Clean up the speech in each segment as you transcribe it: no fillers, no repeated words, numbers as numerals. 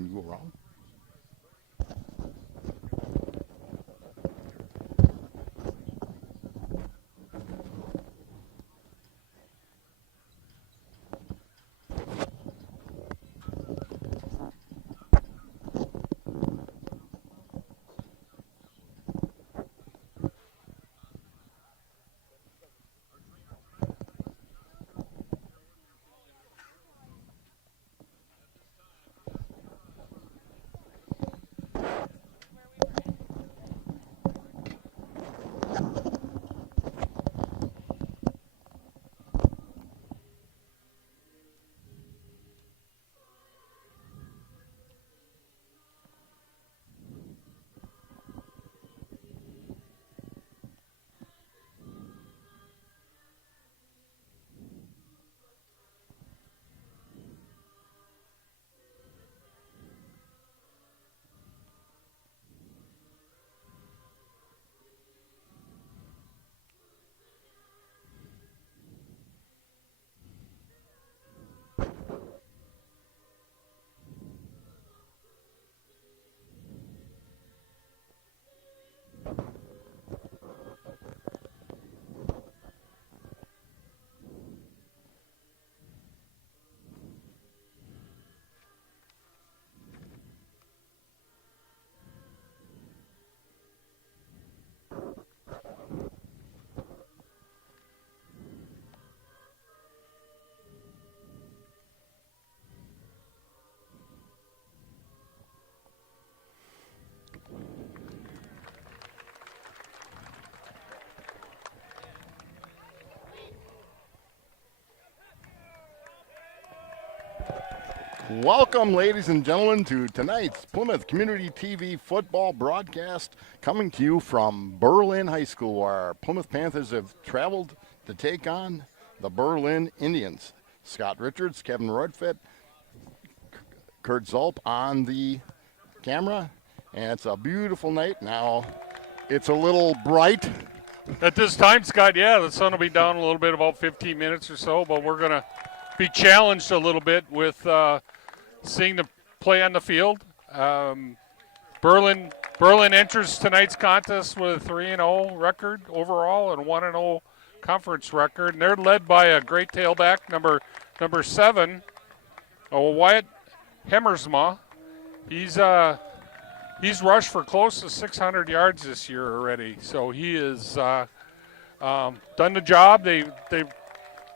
Can you go around? Welcome, ladies and gentlemen, to tonight's Plymouth Community TV football broadcast coming to you from Berlin High School, where our Plymouth Panthers have traveled to take on the Berlin Indians. Scott Richards, Kevin Rodfit, Kurt Zulp on the camera, and it's a beautiful night. Now, it's a little bright. At this time, Scott, yeah, the sun will be down a little bit, about 15 minutes or so, but we're going to be challenged a little bit with seeing the play on the field. Berlin enters tonight's contest with a 3-0 record overall and 1-0 conference record, and they're led by a great tailback, number 7, Wyatt Hemmersma. He's rushed for close to 600 yards this year already, so he has done the job.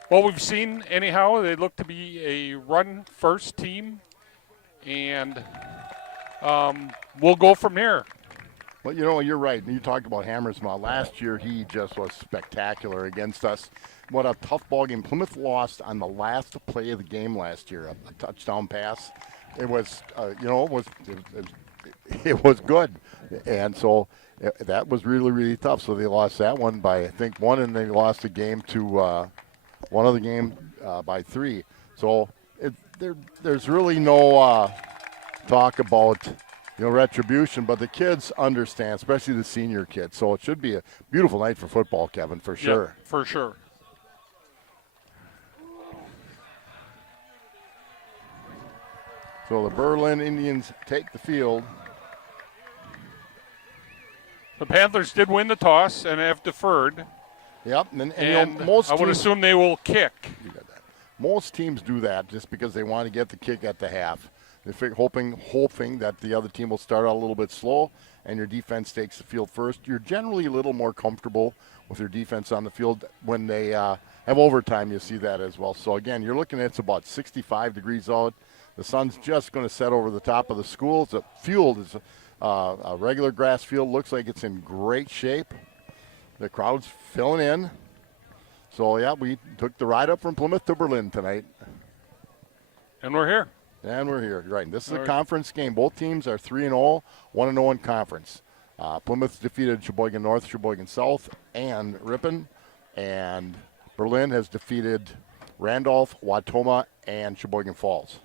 What we've seen anyhow, they look to be a run-first team, and we'll go from there. Well, you know, you're right. You talked about Hammersma. Last year, he just was spectacular against us. What a tough ball game. Plymouth lost on the last play of the game last year, a touchdown pass. It was, it was good, and so that was really, really tough. So they lost that one by, I think, 1, and they lost the game to one of the game by 3. So there's really no talk about retribution, but the kids understand, especially the senior kids. So it should be a beautiful night for football, Kevin, for sure. Yeah, for sure. So the Berlin Indians take the field. The Panthers did win the toss and have deferred. Yep, and most I would assume they will kick. Most teams do that just because they want to get the kick at the half. They're hoping that the other team will start out a little bit slow and your defense takes the field first. You're generally a little more comfortable with your defense on the field when they have overtime. You see that as well. So, again, you're looking at it's about 65 degrees out. The sun's just going to set over the top of the school. The field is a regular grass field. Looks like it's in great shape. The crowd's filling in. So, yeah, we took the ride up from Plymouth to Berlin tonight. And we're here. And we're here, right. This is a conference game. Both teams are 3-0, 1-0 in conference. Plymouth defeated Sheboygan North, Sheboygan South, and Ripon. And Berlin has defeated Randolph, Watoma, and Sheboygan Falls.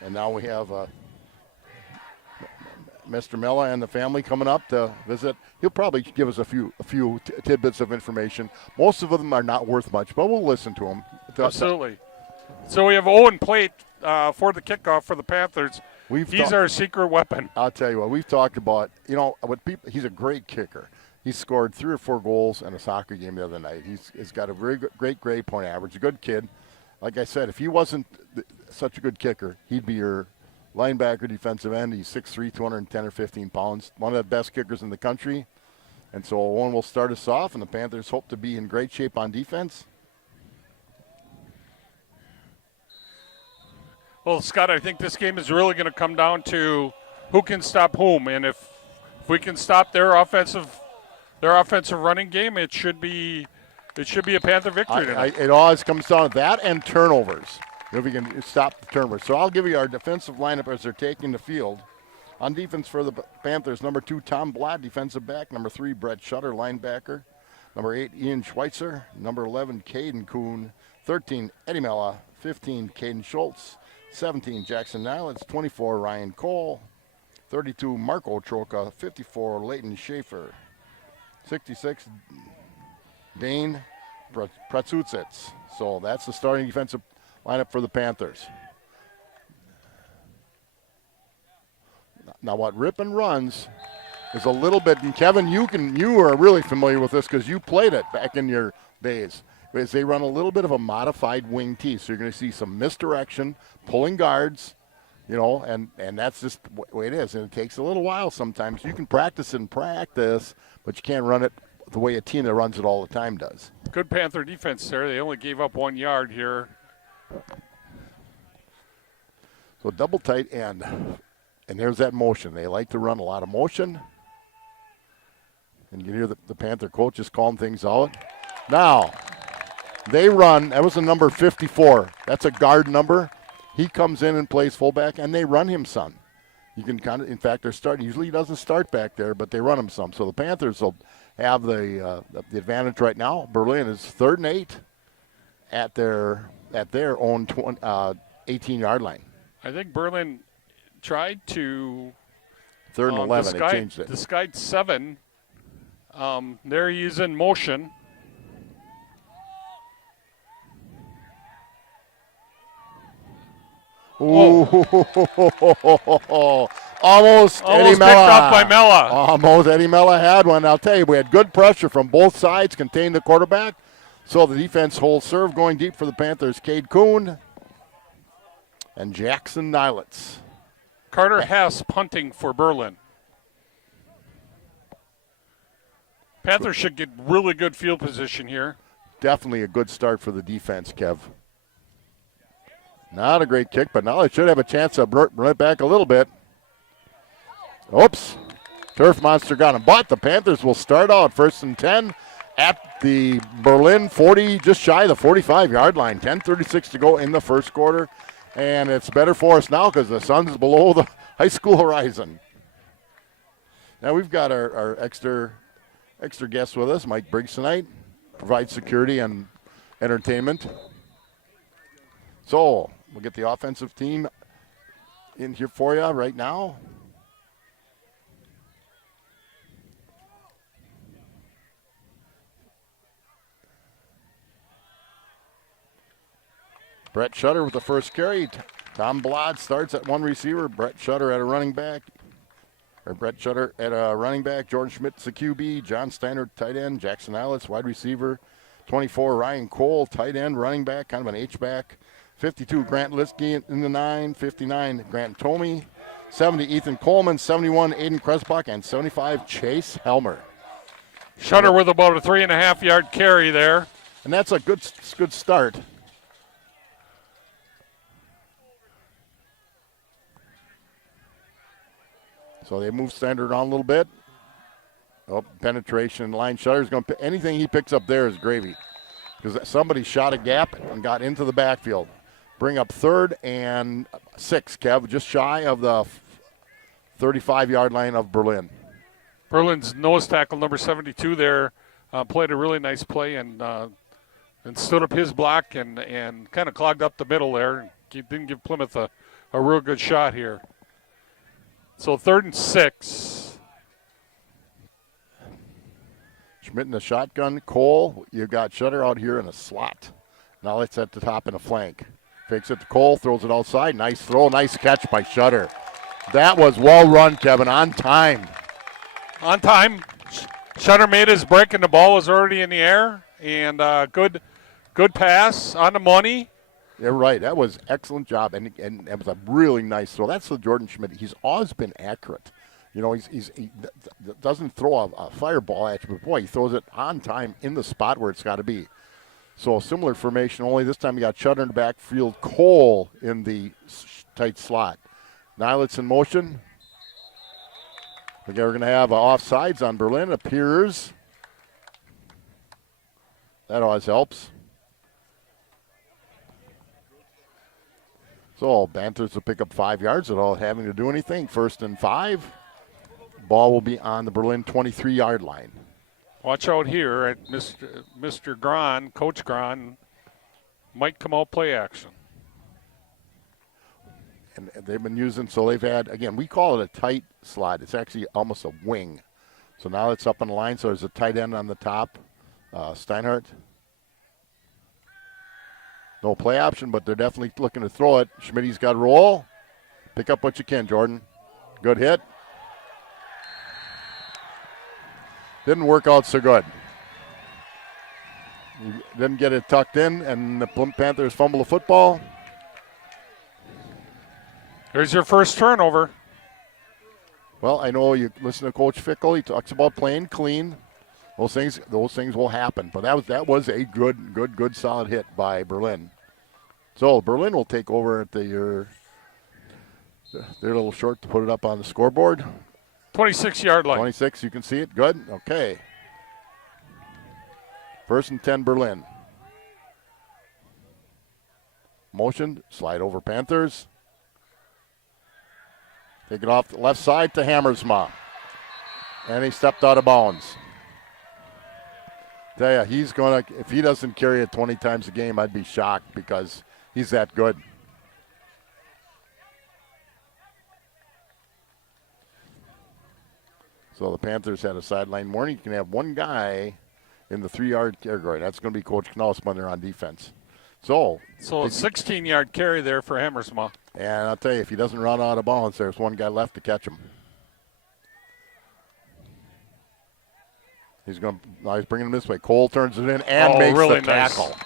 And now we have Mr. Mella and the family coming up to visit. He'll probably give us a few tidbits of information. Most of them are not worth much, but we'll listen to him. Absolutely. So we have Owen Plate for the kickoff for the Panthers. He's our secret weapon. I'll tell you what, we've talked about, he's a great kicker. He scored 3 or 4 goals in a soccer game the other night. He's got a very great grade point average, a good kid. Like I said, if he wasn't such a good kicker, he'd be your linebacker, defensive end. He's 6'3", 210 or 15 pounds, one of the best kickers in the country. And so Owen will start us off, and the Panthers hope to be in great shape on defense. Well, Scott, I think this game is really going to come down to who can stop whom, and if we can stop their offensive running game, it should be a Panther victory tonight. It always comes down to that and turnovers. If we can stop the turnovers. So I'll give you our defensive lineup as they're taking the field. On defense for the Panthers, number 2, Tom Blatt, defensive back. Number 3, Brett Shutter, linebacker. Number 8, Ian Schweitzer. Number 11, Caden Kuhn. 13, Eddie Mella. 15, Caden Schultz. 17, Jackson Nylitz. 24, Ryan Cole. 32, Marco Troca. 54, Leighton Schaefer. 66, Dane Pratsutsits. So that's the starting defensive lineup for the Panthers. Now what rip and runs is a little bit, and Kevin, you are really familiar with this because you played it back in your days. Is they run a little bit of a modified wing T, so you're going to see some misdirection, pulling guards, and that's just the way it is. And it takes a little while sometimes. You can practice and practice, but you can't run it the way a team that runs it all the time does. Good Panther defense there. They only gave up 1 yard here. So double tight end. And there's that motion. They like to run a lot of motion. And you hear the Panther coaches calling things out. Now, they run. That was the number 54. That's a guard number. He comes in and plays fullback, and they run him some. You can in fact, they're starting. Usually he doesn't start back there, but they run him some. So the Panthers will have the advantage right now. Berlin is 3rd and 8 at their own 18-yard line. I think Berlin tried to 3rd and 11. They changed it. Disguise 7. There he is in motion. Ooh, almost Eddie picked Mella. off by Mella. Almost Eddie Mella had one. I'll tell you, we had good pressure from both sides, contained the quarterback. So the defense holds serve going deep for the Panthers. Cade Kuhn and Jackson Nylitz. Carter Hess punting for Berlin. Panthers should get really good field position here. Definitely a good start for the defense, Kev. Not a great kick, but now they should have a chance to run it back a little bit. Oops. Turf Monster got him. But the Panthers will start out 1st and 10 at the Berlin 40, just shy of the 45-yard line. 10:36 to go in the first quarter. And it's better for us now because the sun's below the high school horizon. Now we've got our extra guest with us, Mike Briggs tonight. Provides security and entertainment. So we'll get the offensive team in here for you right now. Brett Shutter with the first carry. Tom Blatt starts at one receiver. Brett Shutter at a running back. Brett Shutter at a running back. Jordan Schmidt's the QB. John Steiner, tight end. Jackson Ellis, wide receiver. 24, Ryan Cole, tight end, running back, kind of an H-back. 52, Grant Liskey in the 9. 59, Grant Tomey. 70, Ethan Coleman. 71, Aiden Kresbach. And 75, Chase Helmer. Shutter with about a 3.5-yard carry there. And that's a good start. So they move Standard on a little bit. Oh, penetration line. Shutter's going to anything he picks up there is gravy because somebody shot a gap and got into the backfield. Bring up 3rd and 6, Kev, just shy of the 35-yard line of Berlin. Berlin's nose tackle, number 72 there, played a really nice play and stood up his block and kind of clogged up the middle there. Didn't give Plymouth a real good shot here. So 3rd and 6. Schmidt in the shotgun. Cole, you got Shutter out here in a slot. Now it's at the top in a flank. Fakes it to Cole, throws it outside. Nice throw, nice catch by Shutter. That was well run, Kevin, on time. On time. Shutter made his break, and the ball was already in the air. And good pass on the money. You're right. That was excellent job, and it was a really nice throw. That's the Jordan Schmidt. He's always been accurate. You know, he doesn't throw a fireball at you, but boy, he throws it on time in the spot where it's got to be. So similar formation, only this time you got Shutter in the backfield, Cole in the tight slot. Nilitz in motion. Again, we're going to have offsides on Berlin. Appears. That always helps. So Panthers will pick up 5 yards without having to do anything. 1st and 5. Ball will be on the Berlin 23-yard line. Watch out here at Mr. Gron, Coach Gron, might come out play action. And they've been using, so they've had, again, we call it a tight slot. It's actually almost a wing. So now it's up on the line, so there's a tight end on the top. Steinhardt. No play option, but they're definitely looking to throw it. Schmidt's got to roll. Pick up what you can, Jordan. Good hit. Didn't work out so good. Didn't get it tucked in, and the Plymouth Panthers fumble the football. There's your first turnover. Well, I know you listen to Coach Fickle. He talks about playing clean. Those things will happen. But that was a good, solid hit by Berlin. So Berlin will take over at their little short to put it up on the scoreboard. 26-yard line. 26, you can see it. Good. Okay. 1st and 10, Berlin. Motion, slide over Panthers. Take it off the left side to Hammersma. And he stepped out of bounds. Tell you, he's going to, if he doesn't carry it 20 times a game, I'd be shocked because he's that good. So the Panthers had a sideline warning. You can have one guy in the 3-yard category. That's going to be Coach Knaus when they're on defense. So a 16-yard carry there for Hammersma. And I'll tell you, if he doesn't run out of bounds, there's one guy left to catch him. He's bringing him this way. Cole turns it in and makes really the tackle. Nice.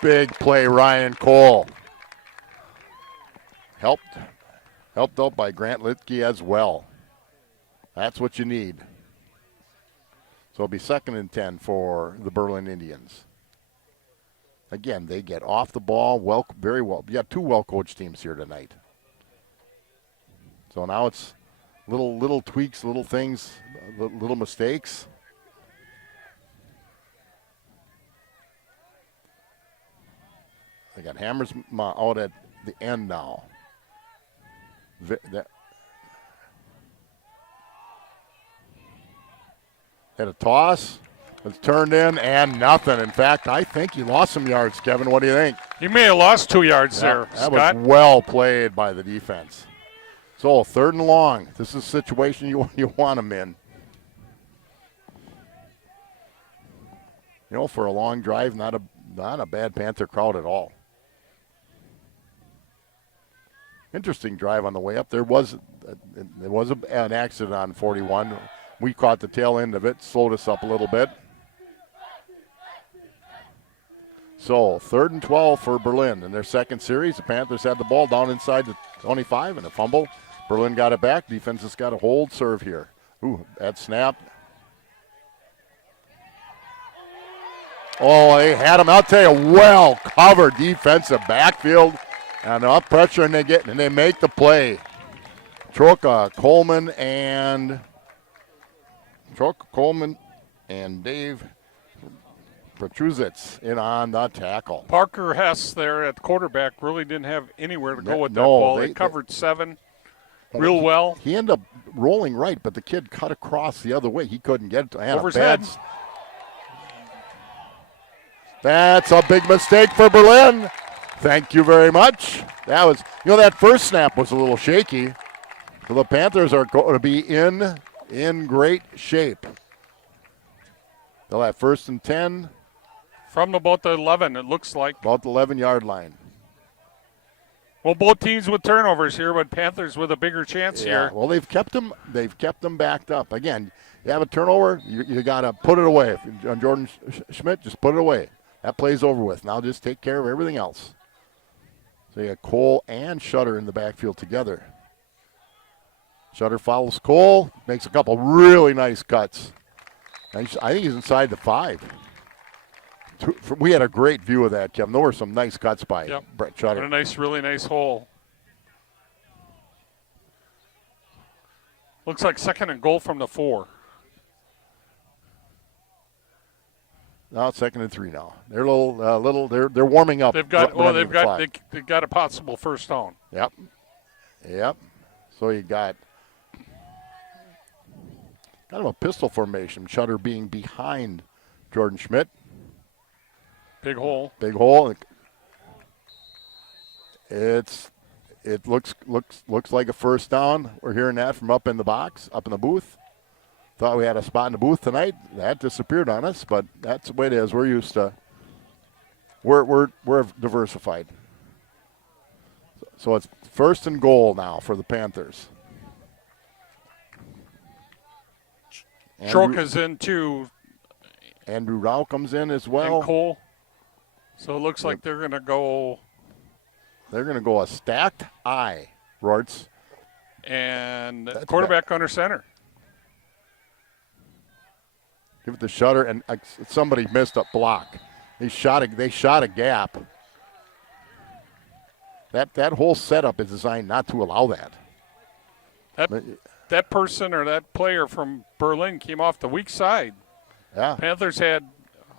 Big play, Ryan Cole. Helped out by Grant Litke as well. That's what you need. So it'll be 2nd and 10 for the Berlin Indians. Again, they get off the ball very well. You got 2 well-coached teams here tonight. So now it's little tweaks, little things, little mistakes. They got Hammers out at the end now. Had a toss. It's turned in and nothing. In fact, I think he lost some yards, Kevin. What do you think? He may have lost 2 yards there, That Scott. was well played by the defense. So 3rd and long. This is a situation you want them in. You know, for a long drive, not a bad Panther crowd at all. Interesting drive on the way up. There was an accident on 41. We caught the tail end of it, slowed us up a little bit. So 3rd and 12 for Berlin. In their second series, the Panthers had the ball down inside the 25 and a fumble. Berlin got it back. Defense has got a hold serve here. Ooh, that snap. Oh, they had him. I'll tell you, well covered defensive backfield. And up pressure, and they make the play. Troka, Coleman, and Dave Petruzitz in on the tackle. Parker Hess there at quarterback really didn't have anywhere to go with that No, ball. They covered 7 real well. He ended up rolling right, but the kid cut across the other way. He couldn't get it. Over his head. That's a big mistake for Berlin. Thank you very much. That was, that first snap was a little shaky. So the Panthers are going to be in great shape. They'll have 1st and 10. From about the 11, it looks like. About the 11-yard line. Well, both teams with turnovers here, but Panthers with a bigger chance here. Well, they've kept them backed up. Again, you have a turnover, you got to put it away. If you're on Jordan Schmidt, just put it away. That play's over with. Now just take care of everything else. So you got Cole and Shutter in the backfield together. Shutter follows Cole, makes a couple really nice cuts. I think he's inside the 5. We had a great view of that, Kevin. There were some nice cuts by Brett Shutter. What a nice, really nice hole. Looks like 2nd and goal from the 4. Now it's 2nd and 3 now. They're they're warming up. They've got a possible first down. Yep. So you got kind of a pistol formation. Shutter being behind Jordan Schmidt. Big hole. It looks like a first down. We're hearing that from up in the box, up in the booth. Thought we had a spot in the booth tonight. That disappeared on us, but that's the way it is. We're used to. We're diversified. So it's 1st and goal now for the Panthers. Troka's in too. Andrew Rao comes in as well. And Cole. So it looks like they're going to go. They're going to go a stacked I, Roarts. And quarterback under center. Give it to Shutter, and somebody missed a block. They shot a gap. That whole setup is designed not to allow that. That person or that player from Berlin came off the weak side. Yeah. Panthers had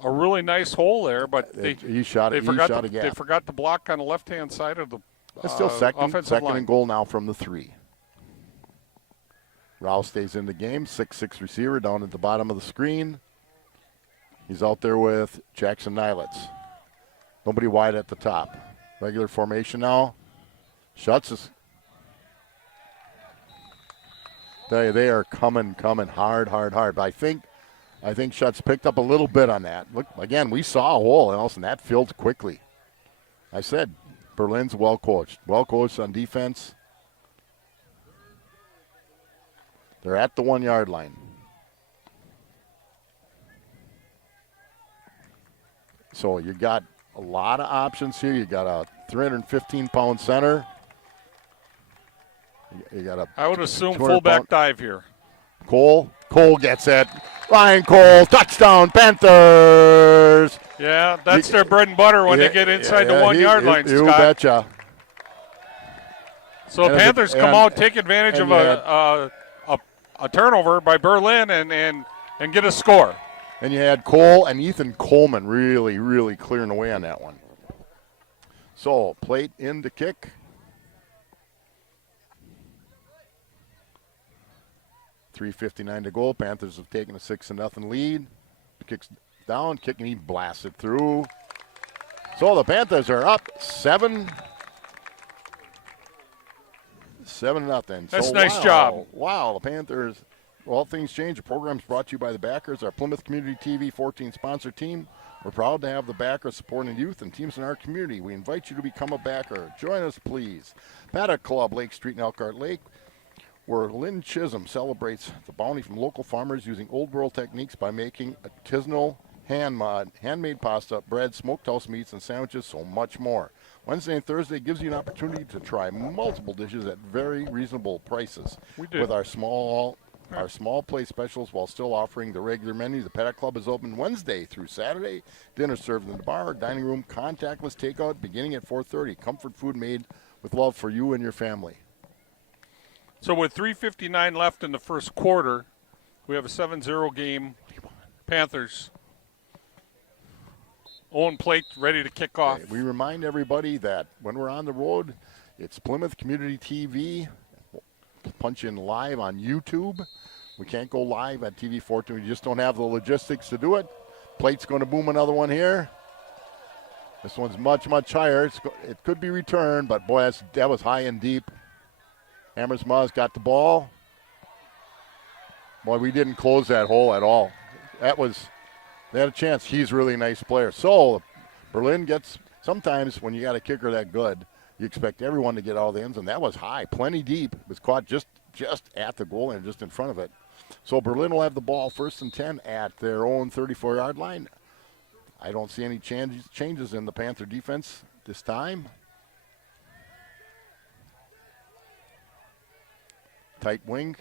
a really nice hole there, but they forgot to block on the left-hand side of the it's still second line. And goal now from the 3. Rao stays in the game, 6'6" receiver down at the bottom of the screen. He's out there with Jackson Nilitz. Nobody wide at the top. Regular formation now. Schutz is. They are coming hard. But I think Schutz picked up a little bit on that. Look, again, we saw a hole, and that filled quickly. I said Berlin's well coached on defense. They're at the 1 yard line. So you got a lot of options here. You got a 315-pound center. You got I would assume fullback dive here. Cole gets it. Ryan Cole, touchdown, Panthers. Yeah, that's their bread and butter when they get inside the 1 yard line, Scott. You betcha. So the Panthers come out, take advantage of a turnover by Berlin and get a score. And you had Cole and Ethan Coleman really clearing away on that one. So plate in to kick. .359 to go. Panthers have taken a 6-0 lead. Kicks down, kicking, he blasted through. So the Panthers are up 7-0. That's a nice job. Wow, the Panthers. Well, things change. The program is brought to you by the backers, our Plymouth Community TV 14 sponsor team. We're proud to have the backers supporting youth and teams in our community. We invite you to become a backer. Join us, please. Paddock Club, Lake Street and Elkhart Lake, where Lynn Chisholm celebrates the bounty from local farmers using old world techniques by making artisanal handmade pasta, bread, smoked house meats, and sandwiches, so much more. Wednesday and Thursday gives you an opportunity to try multiple dishes at very reasonable prices. We do. With our small plate specials while still offering the regular menu. The Paddock Club is open Wednesday through Saturday. Dinner served in the bar, dining room, contactless takeout beginning at 4:30. Comfort food made with love for you and your family. So with 3:59 left in the first quarter, we have a 7-0 game. Panthers. Owen Plate ready to kick off. We remind everybody that when we're on the road, it's Plymouth Community TV. Punch in live on YouTube. We can't go live at TV 14. We just don't have the logistics to do it. Plate's going to boom another one here. This one's much higher. It could be returned, but boy, that was high and deep. Hammersma's got the ball. Boy, we didn't close that hole at all. They had a chance. He's a really nice player. So Berlin gets, sometimes when you got a kicker that good, you expect everyone to get out of the end zone. That was high, plenty deep. It was caught just at the goal line, just in front of it. So Berlin will have the ball 1st and 10 at their own 34-yard line. I don't see any changes in the Panther defense this time. Tight wing.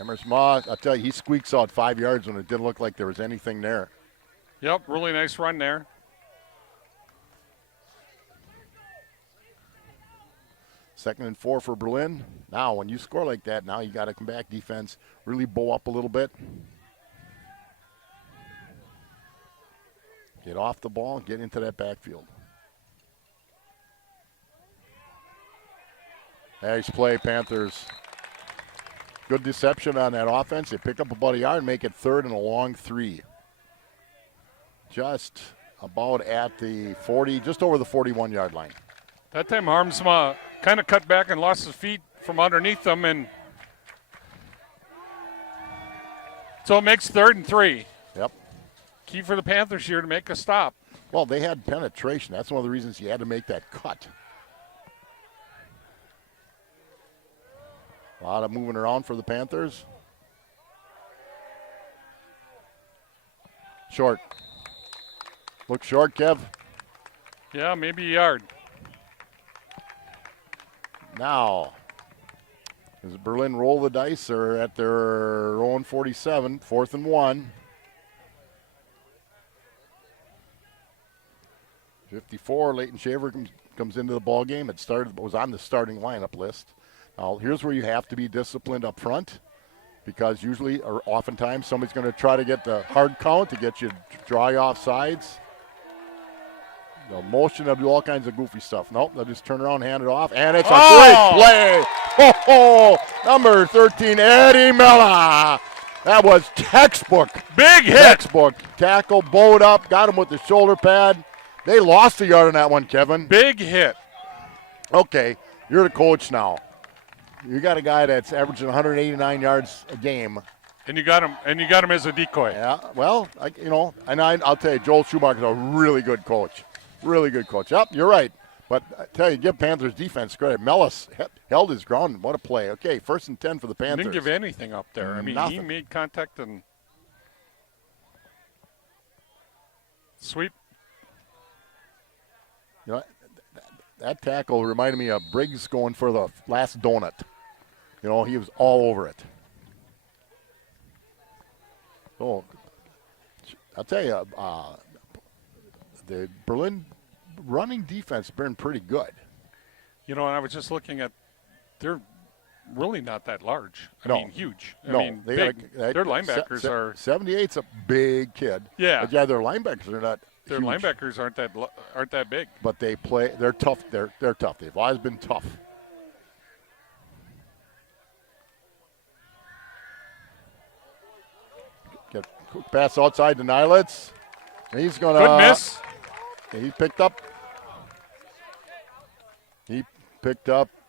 Emerson Moss, I'll tell you, he squeaks out 5 yards when it didn't look like there was anything there. Yep, really nice run there. Second and 4 for Berlin. Now, when you score like that, now you got to come back defense, really bow up a little bit. Get off the ball, get into that backfield. Nice play, Panthers. Good deception on that offense. They pick up about a yard and make it 3rd and a long 3. Just about at the 40, just over the 41-yard line. That time Harmsma kind of cut back and lost his feet from underneath them, and so it makes 3rd and 3. Yep. Key for the Panthers here to make a stop. Well, they had penetration. That's one of the reasons he had to make that cut. A lot of moving around for the Panthers. Short. Look short, Kev. Yeah, maybe a yard. Now, does Berlin roll the dice or at their own 47, 4th and 1? 54, Leighton Shaver comes into the ball game. It was on the starting lineup list. Now, here's where you have to be disciplined up front, because usually or oftentimes somebody's going to try to get the hard count to get you to draw you off sides. They'll motion, they'll do all kinds of goofy stuff. Nope, they'll just turn around, hand it off, and it's a great play. Oh, number 13, Eddie Miller. That was textbook. Big hit. Textbook. Tackle, bowed up, got him with the shoulder pad. They lost a yard on that one, Kevin. Big hit. Okay, you're the coach now. You got a guy that's averaging 189 yards a game. And you got him as a decoy. Yeah, well, I'll tell you, Joel Schumacher's a really good coach. Really good coach. Yep, you're right. But I tell you, give Panthers defense credit. Mellis held his ground. What a play. Okay, 1st and 10 for the Panthers. Didn't give anything up there. I mean, Nothing. He made contact and sweep. You know, that tackle reminded me of Briggs going for the last donut. You know, he was all over it. So, I'll tell you, the Berlin running defense has been pretty good. You know, and I was just looking at, they're really not that large. I mean, huge. I mean, big. Their linebackers are. 78's a big kid. Yeah. But yeah, their linebackers are not. Their huge, linebackers aren't that big. But they play. They're tough. They're tough. They've always been tough. Get pass outside to Nylitz. He's gonna. Good miss. He picked up.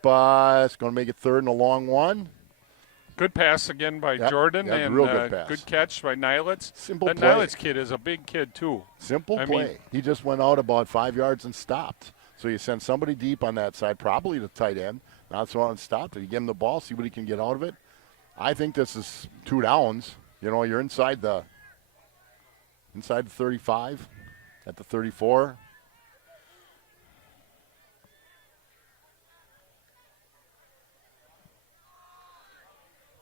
It's going to make it 3rd and a long 1. Good pass again by Jordan, and real good pass. Good catch by Nylitz. Simple that play. Nylitz kid is a big kid, too. Simple play. He just went out about 5 yards and stopped. So you send somebody deep on that side, probably the tight end. Not so on stopped. You give him the ball, see what he can get out of it. I think this is 2 downs. You know, you're inside the 35, at the 34.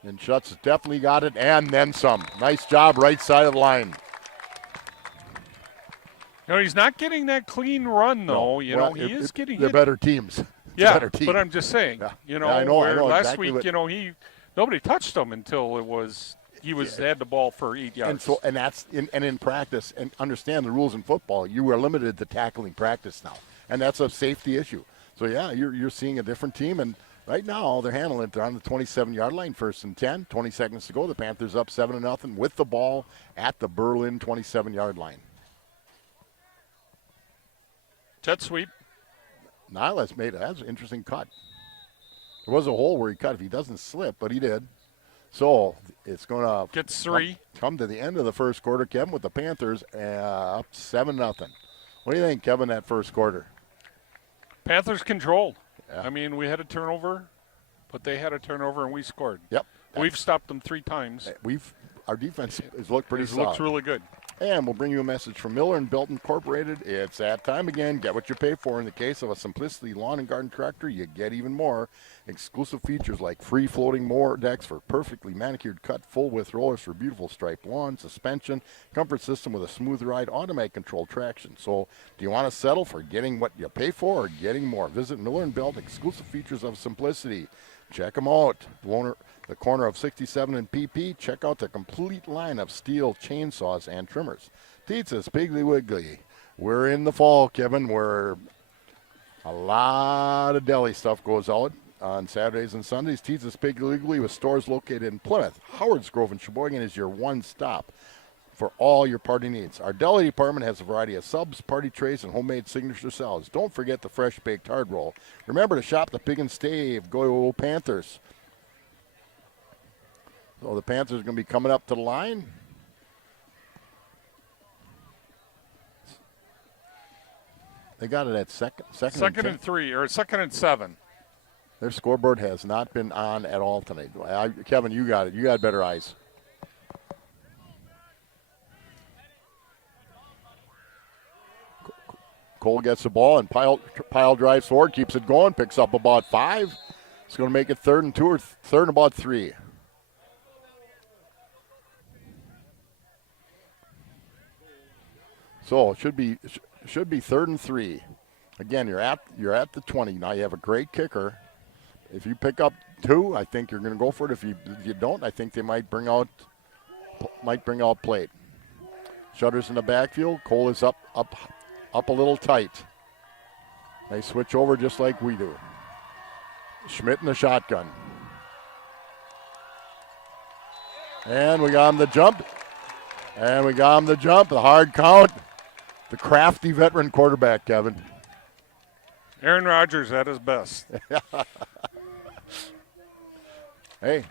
And Schutz definitely got it, and then some. Nice job, right side of the line. You know, he's not getting that clean run, though. No. He is getting they're hit. bebetter teams. Yeah, better team. but I'm just saying, Yeah. I know last exactly week, nobody touched him until he had the ball for 8 yards. And in practice, and understand the rules in football, you are limited to tackling practice now, and that's a safety issue. So yeah, you're seeing a different team, and right now they're handling it. They're on the 27-yard line, 1st and 10, 20 seconds to go. The Panthers up 7-0 with the ball at the Berlin 27-yard line. Jet sweep. Niles that's an interesting cut. There was a hole where he cut if he doesn't slip, but he did. So it's going to Gets 3. come to the end of the first quarter, Kevin, with the Panthers up 7-0. What do you think, Kevin, that first quarter? Panthers controlled. Yeah. I mean, we had a turnover, but they had a turnover and we scored. Yep. We've stopped them 3 times. Our defense has looked pretty It solid. looks really good. And we'll bring you a message from Miller and Belton Incorporated. It's that time again. Get what you pay for. In the case of a Simplicity lawn and garden tractor, you get even more. Exclusive features like free floating mower decks for perfectly manicured cut full width rollers for beautiful striped lawn, suspension, comfort system with a smooth ride, automatic control traction. So do you want to settle for getting what you pay for or getting more? Visit Miller and Belton. Exclusive features of Simplicity. Check them out. The corner of 67 and PP. Check out the complete line of steel chainsaws and trimmers. Pizza's Piggly Wiggly. We're in the fall, Kevin, where a lot of deli stuff goes out on Saturdays and Sundays. Pizza's Piggly Wiggly with stores located in Plymouth, Howards Grove, and Sheboygan is your one stop for all your party needs. Our deli department has a variety of subs, party trays, and homemade signature salads. Don't forget the fresh baked hard roll. Remember to shop the Pig and Stave. Go Panthers. So the Panthers are going to be coming up to the line. They got it at second and 3, or 2nd and 7. Their scoreboard has not been on at all tonight. Kevin, you got it. You got better eyes. Cole gets the ball and Pyle drives forward, keeps it going, picks up about 5. It's going to make it 3rd and 2 or 3rd and about 3. So it should be 3rd and 3. Again, you're at the 20. Now you have a great kicker. If you pick up 2, I think you're going to go for it. If you don't, I think they might bring out plate. Shutters in the backfield. Cole is up a little tight. They switch over just like we do. Schmidt in the shotgun. And we got him the jump. The hard count. The crafty veteran quarterback, Kevin. Aaron Rodgers at his best. Hey,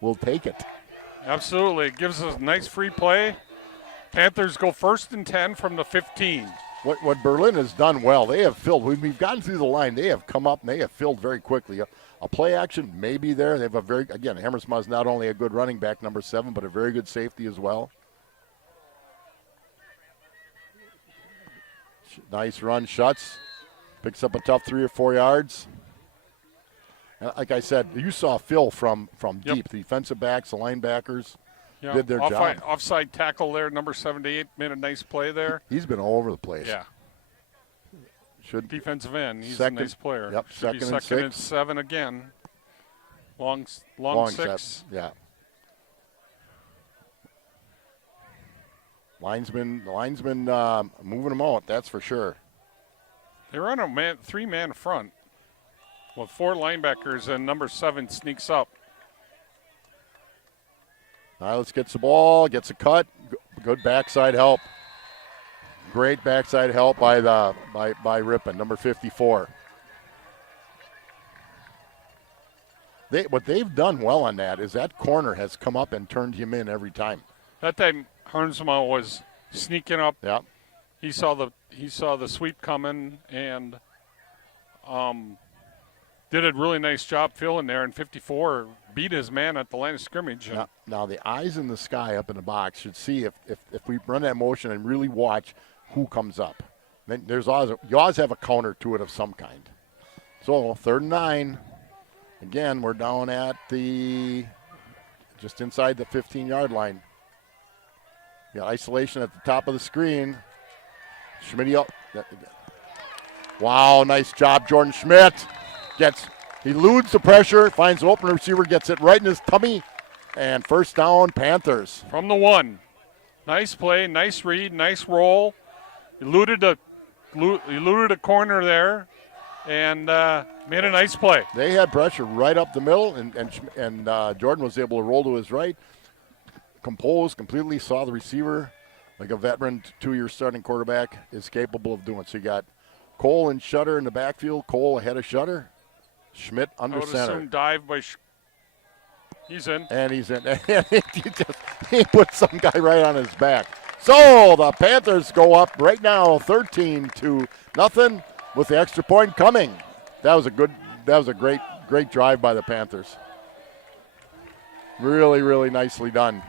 we'll take it. Absolutely. It gives us a nice free play. Panthers go 1st and 10 from the 15. What Berlin has done well, they have filled. We've gotten through the line. They have come up and they have filled very quickly. A play action may be there. They have Hammersma is not only a good running back, number 7, but a very good safety as well. Nice run, Schutz. Picks up a tough 3 or 4 yards. Like I said, you saw Phil from deep. The defensive backs, the linebackers did their job. Offside tackle there, number 78, made a nice play there. He's been all over the place. Yeah. Defensive end, he's second, a nice player. Yep, Should second be and 2nd and 7 again. Long 6. Yeah. Linesman moving them out, that's for sure. They run a 3-man front with 4 linebackers, and number 7 sneaks up. All right, let's get the ball, gets a cut, good backside help. Great backside help by Rippon, number 54. What they've done well on that is that corner has come up and turned him in every time. That time Harnsma was sneaking up. Yeah. He saw the sweep coming and did a really nice job filling there, and 54 beat his man at the line of scrimmage. Now the eyes in the sky up in the box should see if we run that motion and really watch who comes up. Then you always have a counter to it of some kind. So 3rd and 9. Again, we're down at just inside the 15-yard line. Got isolation at the top of the screen. Schmidt up. Wow, nice job, Jordan Schmidt. He eludes the pressure, finds the open receiver, gets it right in his tummy, and 1st down, Panthers. From the 1. Nice play, nice read, nice roll. Eluded a corner there, and made a nice play. They had pressure right up the middle, and Jordan was able to roll to his right. Composed, completely saw the receiver like a veteran 2-year starting quarterback is capable of doing. So you got Cole and Shutter in the backfield. Cole ahead of Shutter. Schmidt under I would center. assume dive by He's in. And he's in. he put some guy right on his back. So the Panthers go up right now 13-0 with the extra point coming. That was a great drive by the Panthers. Really, really nicely done.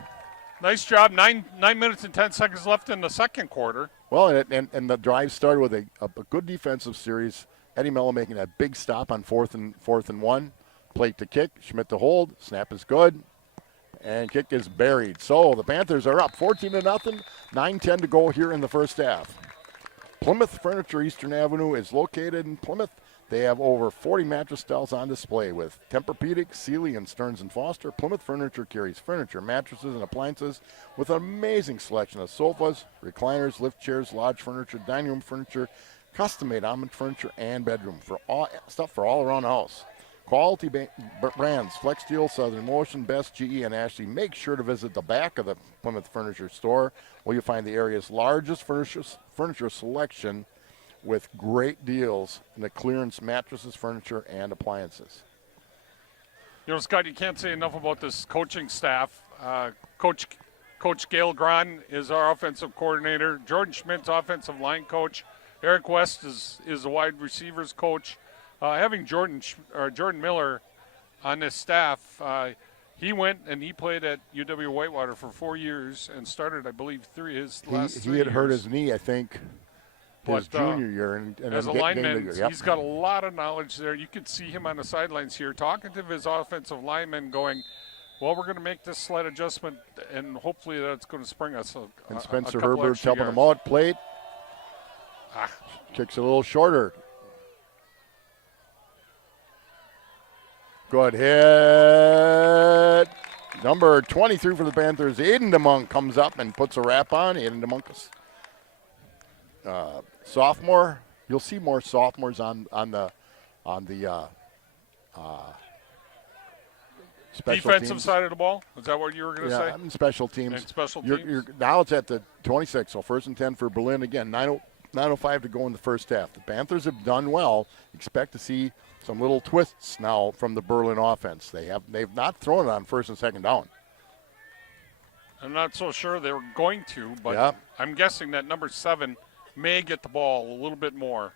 Nice job. 9 minutes and 10 seconds left in the second quarter. Well, and the drive started with a good defensive series. Eddie Mello making that big stop on fourth and 1. Plate to kick. Schmidt to hold. Snap is good. And kick is buried. So the Panthers are up 14-0. 9:10 to go here in the first half. Plymouth Furniture Eastern Avenue is located in Plymouth. They have over 40 mattress styles on display with Tempur-Pedic, Sealy, and Stearns & Foster. Plymouth Furniture carries furniture, mattresses, and appliances with an amazing selection of sofas, recliners, lift chairs, lodge furniture, dining room furniture, custom-made ottoman furniture, and bedroom for all around the house. Quality brands, Flex Steel, Southern Motion, Best, GE, and Ashley. Make sure to visit the back of the Plymouth Furniture store where you'll find the area's largest furniture selection with great deals in the clearance mattresses, furniture, and appliances. You know, Scott, you can't say enough about this coaching staff. Coach Gail Gron is our offensive coordinator. Jordan Schmidt's offensive line coach. Eric West is the wide receivers coach. Having Jordan Miller on this staff, he went and he played at UW Whitewater for 4 years and started, I believe, his last 3 years. He had hurt years. his knee, I think, his junior year. And as a lineman, he's got a lot of knowledge there. You could see him on the sidelines here talking to his offensive linemen going, well, we're going to make this slight adjustment, and hopefully that's going to spring us a And Spencer a couple Herbert's extra helping yards. him out. Plate. Kicks a little shorter. Good hit. Number 23 for the Panthers, Aiden DeMonk, comes up and puts a wrap on. Aiden DeMonk is sophomore. You'll see more sophomores on the special Defensive teams. side of the ball? Is that what you were going to say? Yeah, special teams. And special teams? Now it's at the 26, so 1st and 10 for Berlin. Again, 9:05 to go in the first half. The Panthers have done well. Expect to see some little twists now from the Berlin offense. They've not thrown it on 1st and 2nd down. I'm not so sure they were going to, but Yeah. I'm guessing that number 7 may get the ball a little bit more.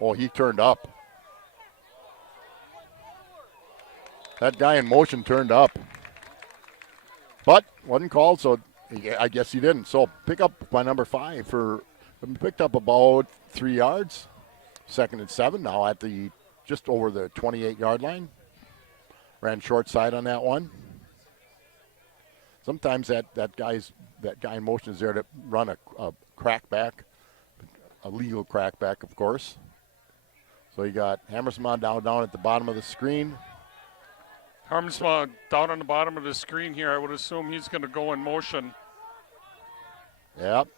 Oh, he turned up. That guy in motion turned up. But wasn't called, so I guess he didn't. So pick up by number 5 picked up about 3 yards. 2nd and 7 now at just over the 28-yard line. Ran short side on that one. Sometimes that guy in motion is there to run a crackback, a legal crackback, of course. So you got Hammersma down at the bottom of the screen. Harmsma down on the bottom of the screen here. I would assume he's going to go in motion. Yep.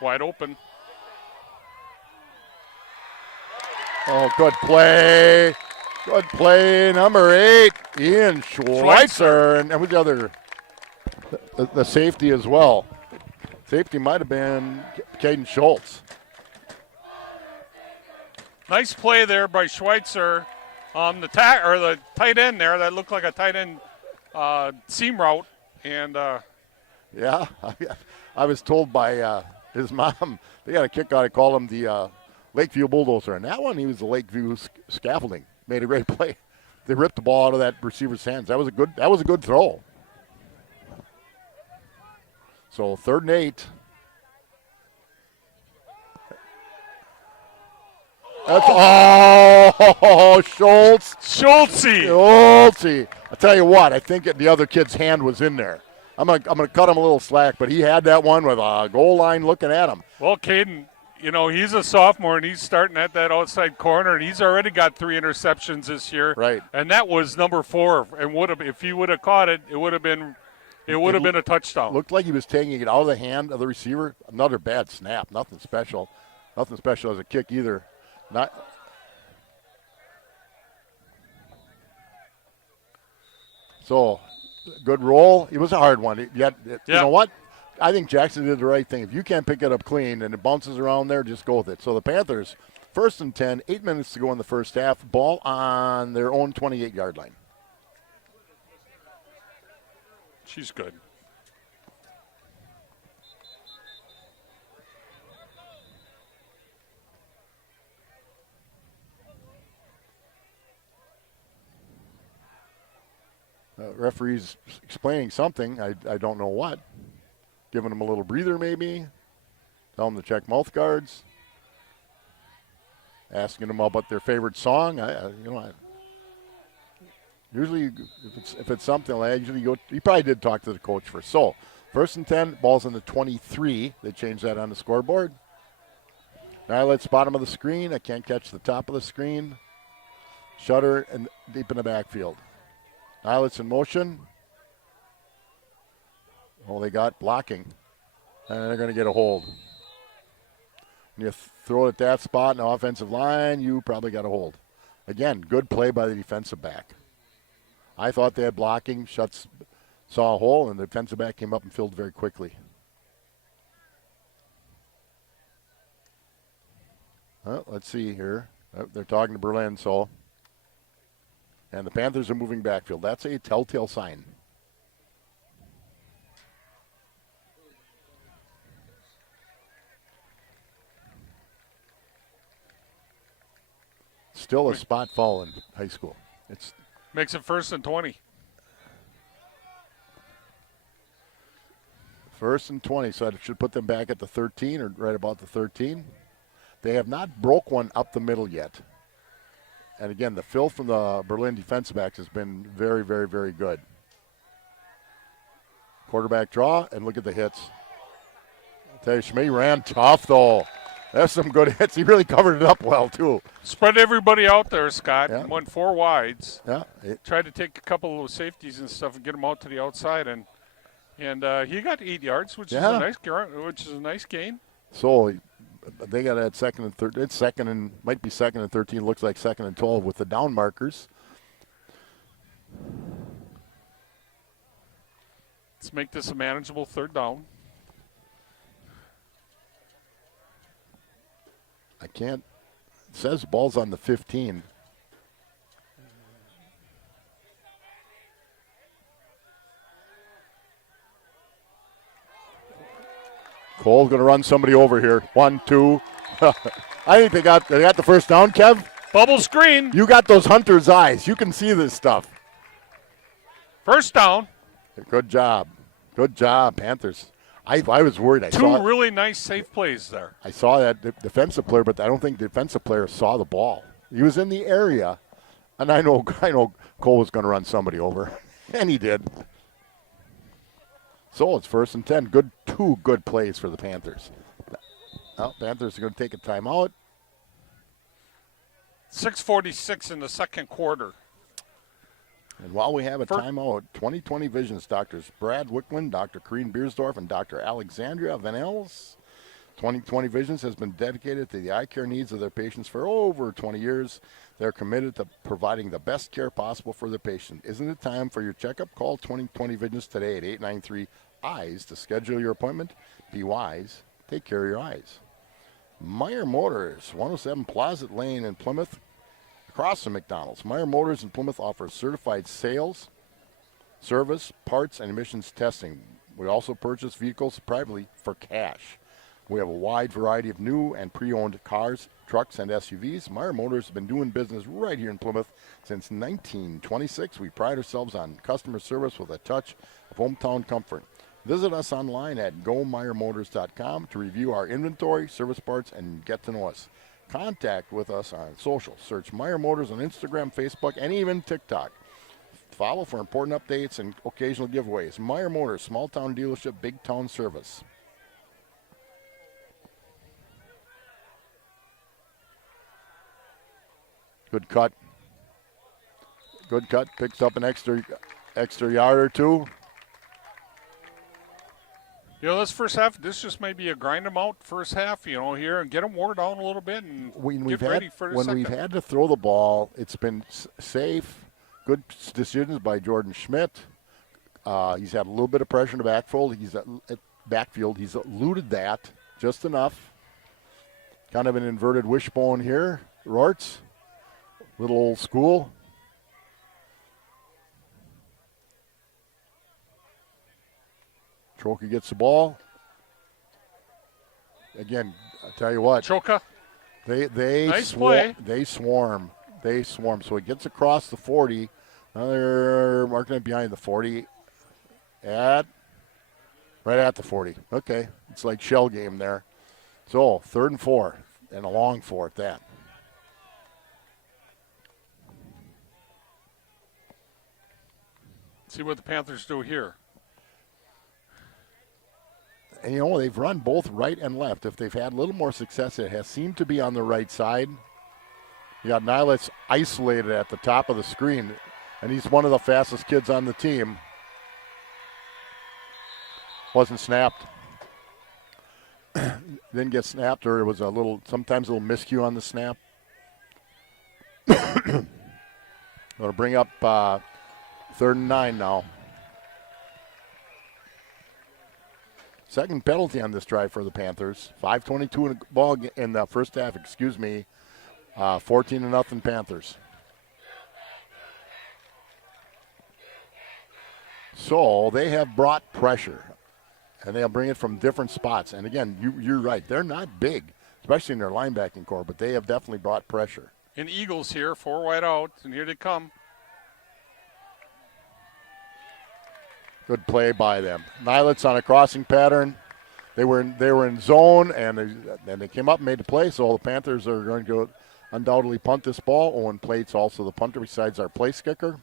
Wide open. Oh, good play. Good play. Number 8, Ian Schweitzer. And who's the other? The safety as well. Safety might have been Caden Schultz. Nice play there by Schweitzer on the tight end there. That looked like a tight end seam route. And yeah, I was told by his mom, they got a kick out. I call him the Lakeview Bulldozer. And that one, he was the Lakeview Scaffolding. Made a great play. They ripped the ball out of that receiver's hands. That was a good throw. So 3rd and 8. That's Schultz. Schultzy. I tell you what, I think the other kid's hand was in there. I'm gonna cut him a little slack, but he had that one with a goal line looking at him. Well, Caden, he's a sophomore and he's starting at that outside corner, and he's already got 3 interceptions this year. Right. And that was number 4, and if he would have caught it, it would have been a touchdown. Looked like he was taking it out of the hand of the receiver. Another bad snap. Nothing special. Nothing special as a kick either. So, good roll. It was a hard one. You know what? I think Jackson did the right thing. If you can't pick it up clean and it bounces around there, just go with it. So the Panthers, 1st and 10, 8 minutes to go in the first half, ball on their own 28-yard line. She's good. Referee's explaining something. I don't know what. Giving them a little breather maybe. Tell them to check mouth guards. Asking them about their favorite song. Usually if it's something like that, usually go. He probably did talk to the coach first. So 1st and 10, ball's on the 23. They changed that on the scoreboard. Nylet's bottom of the screen. I can't catch the top of the screen. Shutter and deep in the backfield. Nylet's in motion. Oh, they got blocking. And they're going to get a hold. When you throw it at that spot in the offensive line, you probably got a hold. Again, good play by the defensive back. I thought they had blocking. Schutz saw a hole, and the defensive back came up and filled very quickly. Well, let's see here. Oh, they're talking to Berlin, so. And the Panthers are moving backfield. That's a telltale sign. Still a spot foul in high school. It's Makes it 1st and 20. 1st and 20, so it should put them back at the 13 or right about the 13. They have not broke one up the middle yet. And again, the fill from the Berlin defensive backs has been very, very, very good. Quarterback draw, and look at the hits. I'll tell you, Schmee ran tough, though. That's some good hits. He really covered it up well, too. Spread everybody out there, Scott. Yeah. Went 4 wides. Yeah. Tried to take a couple of safeties and stuff and get them out to the outside, and he got 8 yards, which is a nice gain. So they got at 2nd and 13. It's 2nd and might be 2nd and 13. Looks like 2nd and 12 with the down markers. Let's make this a manageable 3rd down. I can't. It says ball's on the 15. Cole's going to run somebody over here. 1, 2. I think they got the 1st down, Kev. Bubble screen. You got those hunter's eyes. You can see this stuff. 1st down. Good job. Good job, Panthers. I was worried. Two really nice safe plays there. I saw that defensive player, but I don't think the defensive player saw the ball. He was in the area, and I know Cole was going to run somebody over, and he did. So it's 1st and 10. Two good plays for the Panthers. Well, Panthers are going to take a timeout. 6:46 in the 2nd quarter. And while we have a timeout, 20/20 Visions doctors Brad Wicklund, Dr. Kareen Beersdorf, and Dr. Alexandria Vanels. 20/20 Visions has been dedicated to the eye care needs of their patients for over 20 years. They're committed to providing the best care possible for their patient. Isn't it time for your checkup? Call 20/20 Visions today at 893-EYES to schedule your appointment. Be wise. Take care of your eyes. Meyer Motors, 107 Plaza Lane in Plymouth, across from McDonald's. Meyer Motors in Plymouth offers certified sales, service, parts, and emissions testing. We also purchase vehicles privately for cash. We have a wide variety of new and pre-owned cars, trucks, and SUVs. Meyer Motors has been doing business right here in Plymouth since 1926. We pride ourselves on customer service with a touch of hometown comfort. Visit us online at gomeyermotors.com to review our inventory, service parts, and get to know us. Contact with us on social. Search Meyer Motors on Instagram, Facebook, and even TikTok. Follow for important updates and occasional giveaways. Meyer Motors, small town dealership, big town service. Good cut. Good cut. Picks up an extra yard or two. This first half, this just may be a grind them out first half, here, and get them wore down a little bit and get ready for the second. When we've had to throw the ball, it's been safe, good decisions by Jordan Schmidt. He's had a little bit of pressure in the backfield. backfield. He's eluded that just enough. Kind of an inverted wishbone here. Rorts, little old school. Troca gets the ball. Again, I'll tell you what. Troca. They Nice play. They swarm. So he gets across the 40. Now they're marking it behind the 40. Right at the 40. Okay. It's like shell game there. So 3rd and 4. And a long 4 at that. See what the Panthers do here. And they've run both right and left. If they've had a little more success, it has seemed to be on the right side. You got Nilitz isolated at the top of the screen, and he's one of the fastest kids on the team. Wasn't snapped. Didn't get snapped, or it was sometimes a little miscue on the snap. Going to bring up 3rd and 9 now. Second penalty on this drive for the Panthers. 5:22 in the ball in the first half. 14-0 Panthers. So they have brought pressure, and they'll bring it from different spots. And again, you're right. They're not big, especially in their linebacking core, but they have definitely brought pressure. And Eagles here, 4 wide out, and here they come. Good play by them. Nilitz on a crossing pattern. They were in zone, and they came up and made the play. So the Panthers are going to undoubtedly punt this ball. Owen Plate's also the punter besides our place kicker.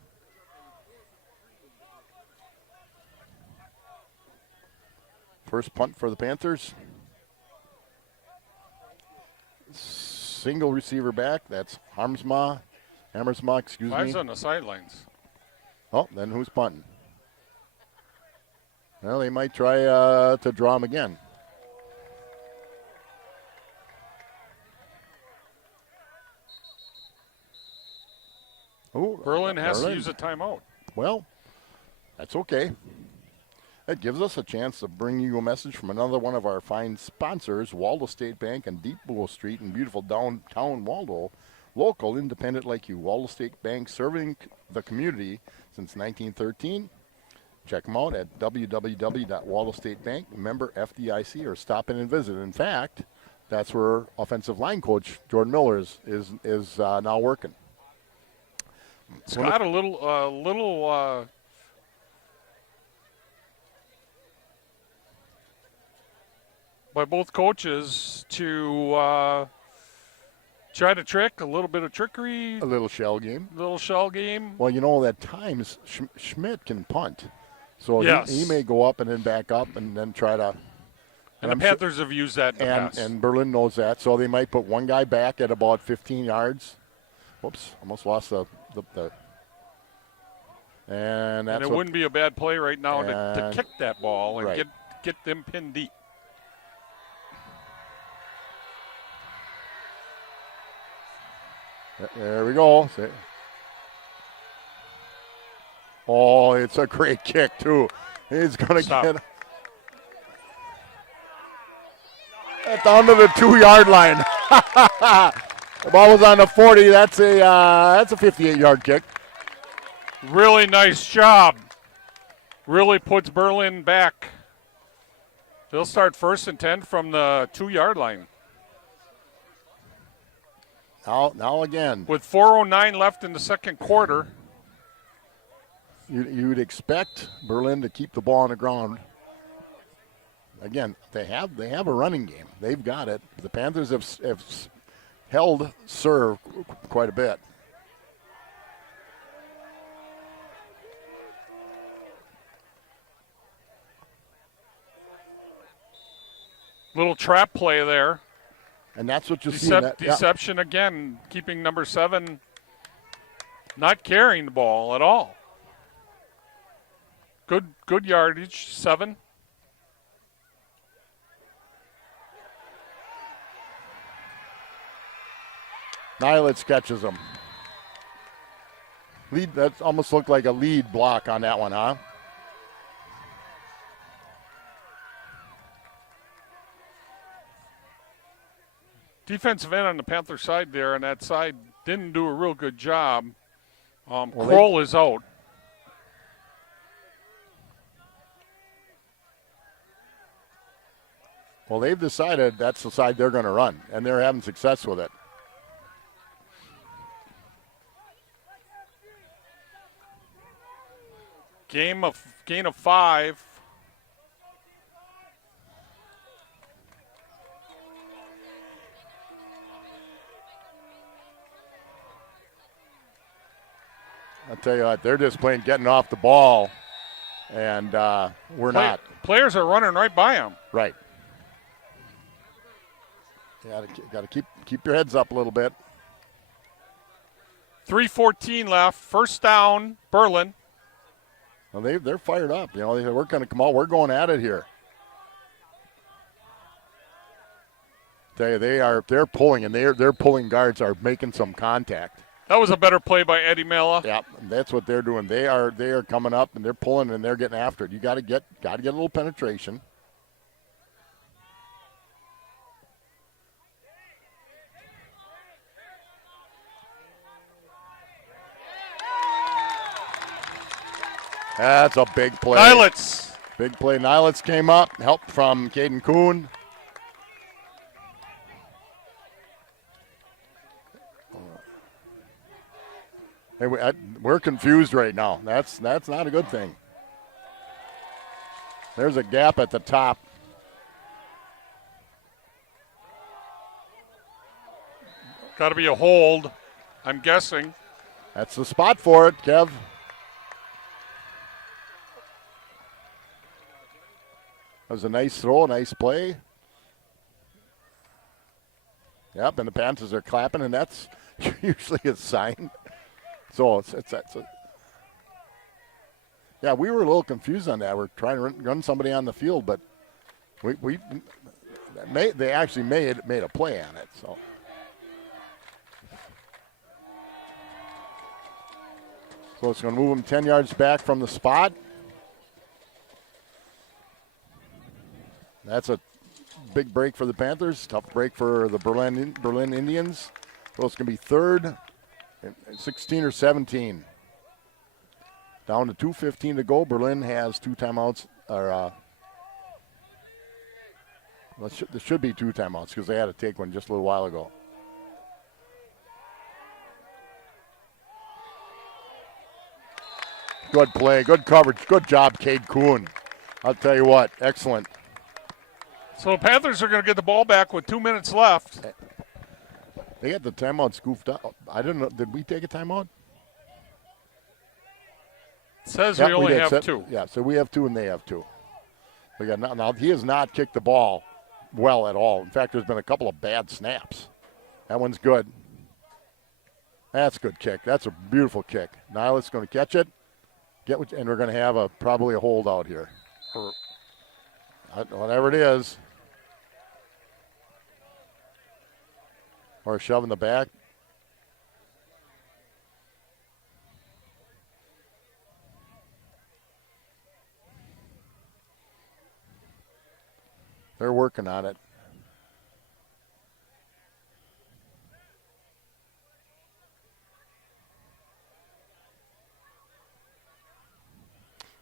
First punt for the Panthers. Single receiver back. That's Hammersma, excuse Line's me. on the sidelines. Oh, then who's punting? Well, they might try to draw him again. Berlin has to use a timeout. Well, that's okay. That gives us a chance to bring you a message from another one of our fine sponsors, Waldo State Bank on Deep Bowl Street in beautiful downtown Waldo. Local, independent like you. Waldo State Bank, serving the community since 1913. Check them out at www.waldostatebank, member FDIC, or stop in and visit. In fact, that's where offensive line coach Jordan Miller is now working. Scott, a little by both coaches to try to trick, a little bit of trickery. A little shell game. Well, at times Schmidt can punt. So yes. he may go up and then back up and then try to. And the Panthers have used that in the past. And Berlin knows that. So they might put one guy back at about 15 yards. Whoops, almost lost the and that's and it wouldn't be a bad play right now to kick that ball and right. get them pinned deep. There we go. Oh, it's a great kick, too. He's going to get down to the 2-yard line. The ball was on the 40. That's a 58-yard kick. Really nice job. Really puts Berlin back. They'll start 1st and 10 from the 2-yard line. Now again. With 4:09 left in the second quarter. You'd expect Berlin to keep the ball on the ground. Again, they have a running game. They've got it. The Panthers have held serve quite a bit. Little trap play there. And that's what you see. Deception again, keeping number 7 not carrying the ball at all. Good yardage, 7. Nilitz catches him. That almost looked like a lead block on that one, huh? defensive end on the Panther side there, and that side didn't do a real good job. Kroll is out. Well, they've decided that's the side they're going to run, and they're having success with it. Gain of 5. I'll tell you what, they're just playing getting off the ball, and we're not. Players are running right by them. Right. You got to keep your heads up a little bit. 3:14 left. First down, Berlin. Well, they're fired up. You know, we're going to come out. We're going at it here. Tell you, they're pulling, and their pulling guards are making some contact. That was a better play by Eddie Mella. Yeah, that's what they're doing. They are coming up and they're pulling and they're getting after it. You got to get a little penetration. That's a big play. Nilitz. Big play. Nilitz came up, help from Caden Kuhn. Hey, we're confused right now. That's not a good thing. There's a gap at the top. Got to be a hold, I'm guessing. That's the spot for it, Kev. That was a nice throw, a nice play. Yep, and the Panthers are clapping, and that's usually a sign. So yeah, we were a little confused on that. We're trying to run somebody on the field, but they actually made a play on it. So it's going to move them 10 yards back from the spot. That's a big break for the Panthers. Tough break for the Berlin Indians. So it's going to be third. 16 or 17. Down to 2:15 to go. Berlin has 2 timeouts. There should be 2 timeouts because they had to take one just a little while ago. Good play, good coverage, good job, Cade Kuhn. I'll tell you what, excellent. So the Panthers are going to get the ball back with 2 minutes left. They got the timeout goofed up. I don't know. Did we take a timeout? It says we only have 2. Yeah, so we have 2 and they have 2. We got now. He has not kicked the ball well at all. In fact, there's been a couple of bad snaps. That one's good. That's a good kick. That's a beautiful kick. Nilitz going to catch it. And we're going to have probably a holdout here. Or whatever it is. Or a shove in the back. They're working on it.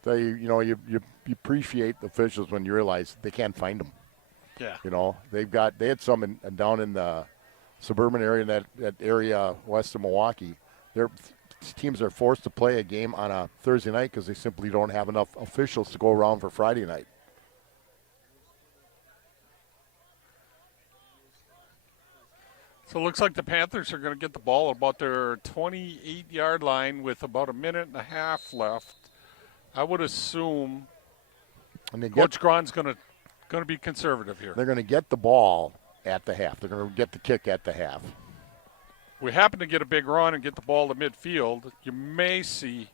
So you appreciate the officials when you realize they can't find them. Yeah. You know, they had some down in the suburban area, in that area west of Milwaukee. Their teams are forced to play a game on a Thursday night because they simply don't have enough officials to go around for Friday night. So it looks like the Panthers are going to get the ball at about their 28-yard line with about a minute and a half left. I would assume Coach Gron's going to be conservative here. They're going to get the ball at the half. They're going to get the kick at the half. We happen to get a big run and get the ball to midfield. You may see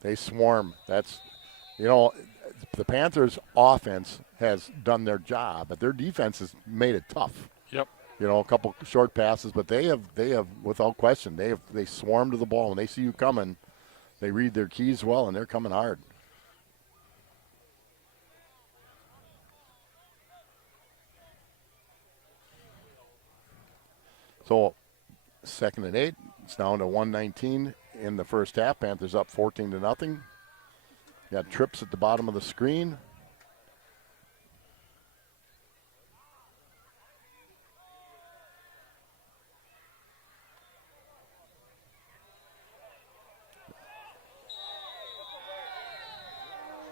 they swarm. That's, the Panthers' offense has done their job, but their defense has made it tough. Yep. A couple short passes, but they have without question, they swarm to the ball. When they see you coming, They read their keys well, and they're coming hard. So 2nd and 8. It's down to 119 in the first half. Panthers up 14-0. Got trips at the bottom of the screen.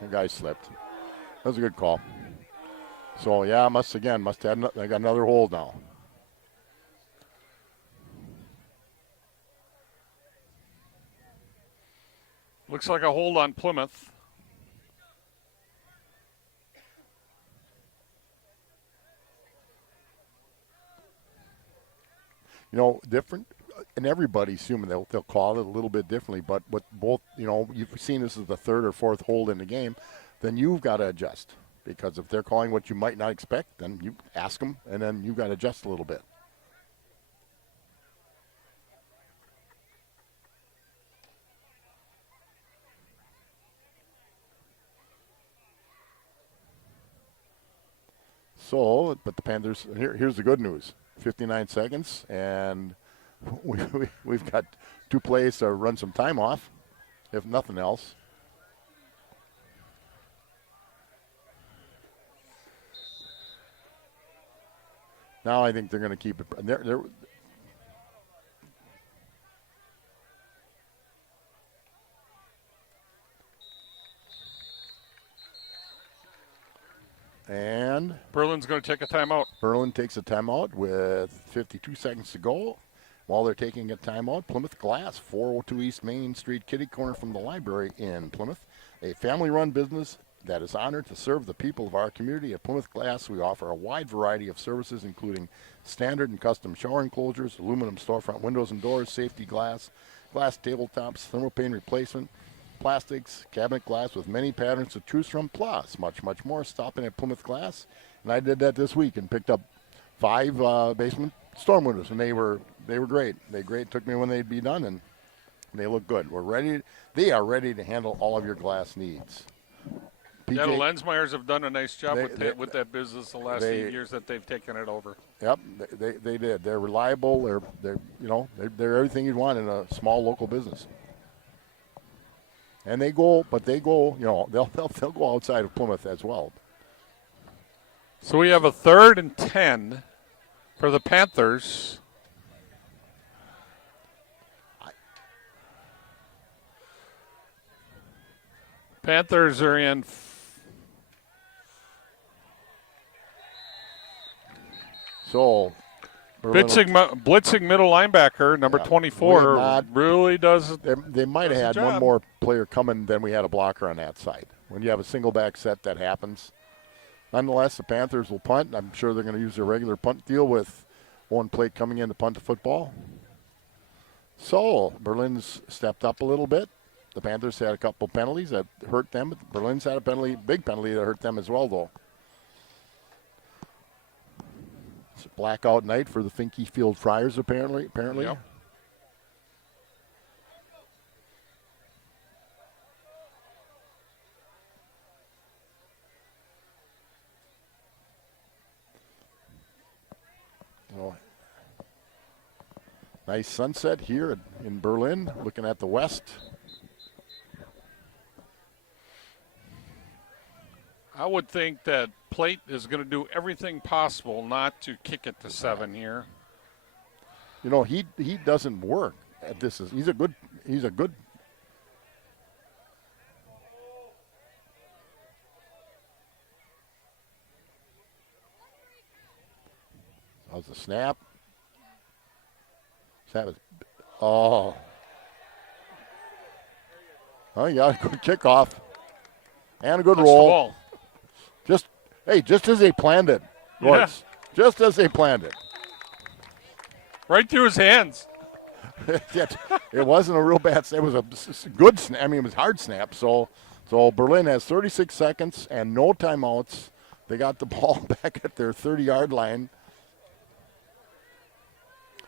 The guy slipped. That was a good call. So yeah, must have they got another hold now. Looks like a hold on Plymouth. Different, and everybody's human. They'll call it a little bit differently, but what both, you've seen this is the 3rd or 4th hold in the game, then you've got to adjust. Because if they're calling what you might not expect, then you ask them, and then you've got to adjust a little bit. So, but the Panthers, here's the good news. 59 seconds, and we've got 2 plays to run some time off, if nothing else. Now I think they're going to keep it. And Berlin's going to take a timeout. Berlin takes a timeout with 52 seconds to go. While they're taking a timeout, Plymouth Glass, 402 East Main Street, kitty corner from the library in Plymouth. A family-run business that is honored to serve the people of our community. At Plymouth Glass, we offer a wide variety of services, including standard and custom shower enclosures, aluminum storefront windows and doors, safety glass, glass tabletops, thermopane replacement, plastics, cabinet glass with many patterns to choose from, plus much, much more. Stop in at Plymouth Glass. And I did that this week and picked up 5 basement storm windows, and they were great. Took me when they'd be done, and they look good. They are ready to handle all of your glass needs. PJ, yeah, the Lensmeyers have done a nice job with that business the last few years that they've taken it over. Yep, they did. They're reliable. They're everything you'd want in a small local business. And they'll go go outside of Plymouth as well. So we have a 3rd and 10 for the Panthers. Panthers are in. So, blitzing middle linebacker, number 24, really does. They might have had one more player coming than we had a blocker on that side. When you have a single back set, that happens. Nonetheless, the Panthers will punt. I'm sure they're going to use their regular punt deal with one plate coming in to punt the football. So, Berlin's stepped up a little bit. The Panthers had a couple penalties that hurt them. Berlin's had a big penalty that hurt them as well, though. It's a blackout night for the Finke Field Friars, apparently. Yep. Oh. Nice sunset here in Berlin, looking at the west. I would think that Plate is going to do everything possible not to kick it to 7 here. He doesn't work at this. He's a good. How's the snap? Oh, you got a good kickoff and a good roll. Just as they planned it. Yeah. Just as they planned it. Right through his hands. It wasn't a real bad snap. It was a good snap. I mean, it was a hard snap. So Berlin has 36 seconds and no timeouts. They got the ball back at their 30-yard line.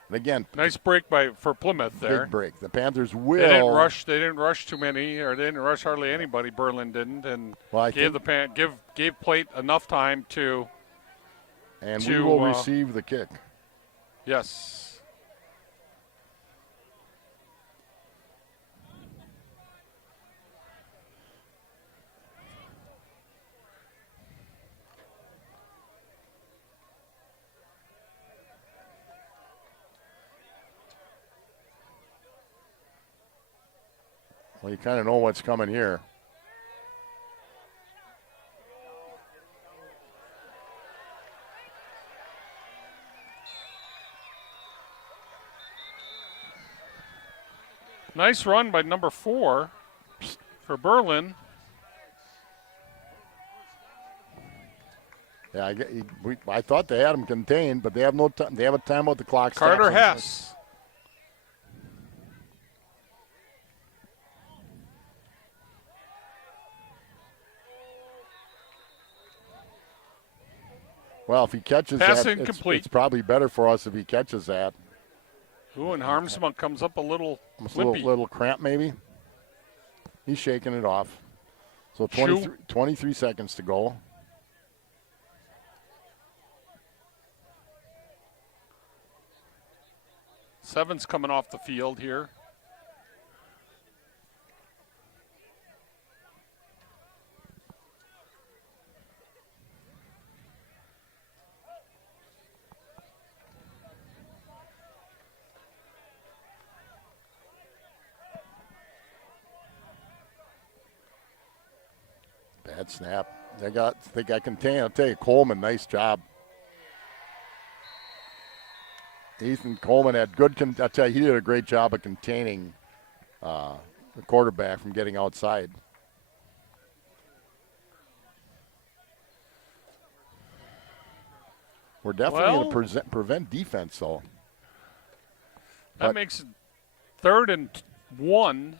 And again, Nice break for Plymouth there. big break. The Panthers will. They didn't rush too many, or they didn't rush hardly anybody. Berlin didn't, and gave Plate enough time to. And we will receive the kick. Yes. Well, you kind of know what's coming here. Nice run by number 4 for Berlin. Yeah, I thought they had him contained, but they have no time. They have a timeout. The clock stops. Carter Hess. Well, if he catches Pass that, incomplete. It's probably better for us if he catches that. Ooh, and Harmsma comes up a little little cramp maybe. He's shaking it off. So 23 seconds to go. Seven's coming off the field here. Bad snap. They got contained. I'll tell you, Coleman, nice job. Ethan Coleman had I'll tell you, he did a great job of containing the quarterback from getting outside. We're definitely going to prevent defense, though. That makes it 3rd and 1.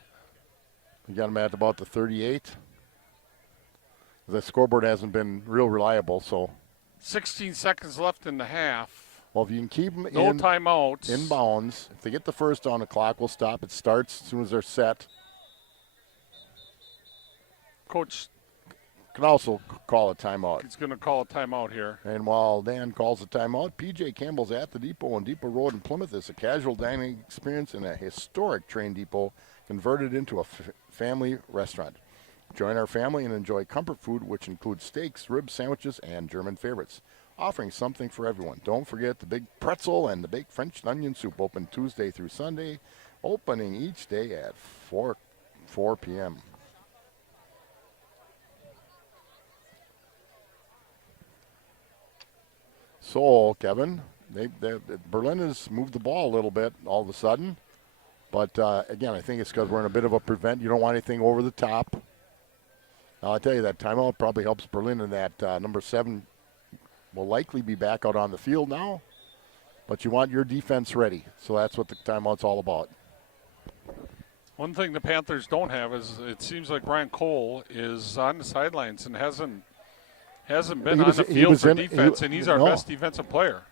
You got them at about the 38. The scoreboard hasn't been real reliable, so. 16 seconds left in the half. Well, if you can keep them no timeouts. In bounds, if they get the first on the clock, we'll stop. It starts as soon as they're set. Coach can also call a timeout. He's going to call a timeout here. And while Dan calls a timeout, PJ Campbell's at the Depot on Depot Road in Plymouth is a casual dining experience in a historic train depot converted into a family restaurant. Join our family and enjoy comfort food, which includes steaks, ribs, sandwiches, and German favorites. Offering something for everyone. Don't forget the big pretzel and the baked French onion soup, open Tuesday through Sunday, opening each day at 4 p.m. So, Kevin, Berlin has moved the ball a little bit all of a sudden. But, again, I think it's because we're in a bit of a prevent. You don't want anything over the top. Now, I'll tell you, that timeout probably helps Berlin in that number 7 will likely be back out on the field now. But you want your defense ready. So that's what the timeout's all about. One thing the Panthers don't have is it seems like Brian Cole is on the sidelines and hasn't been on the field for defense, and he's our best defensive player.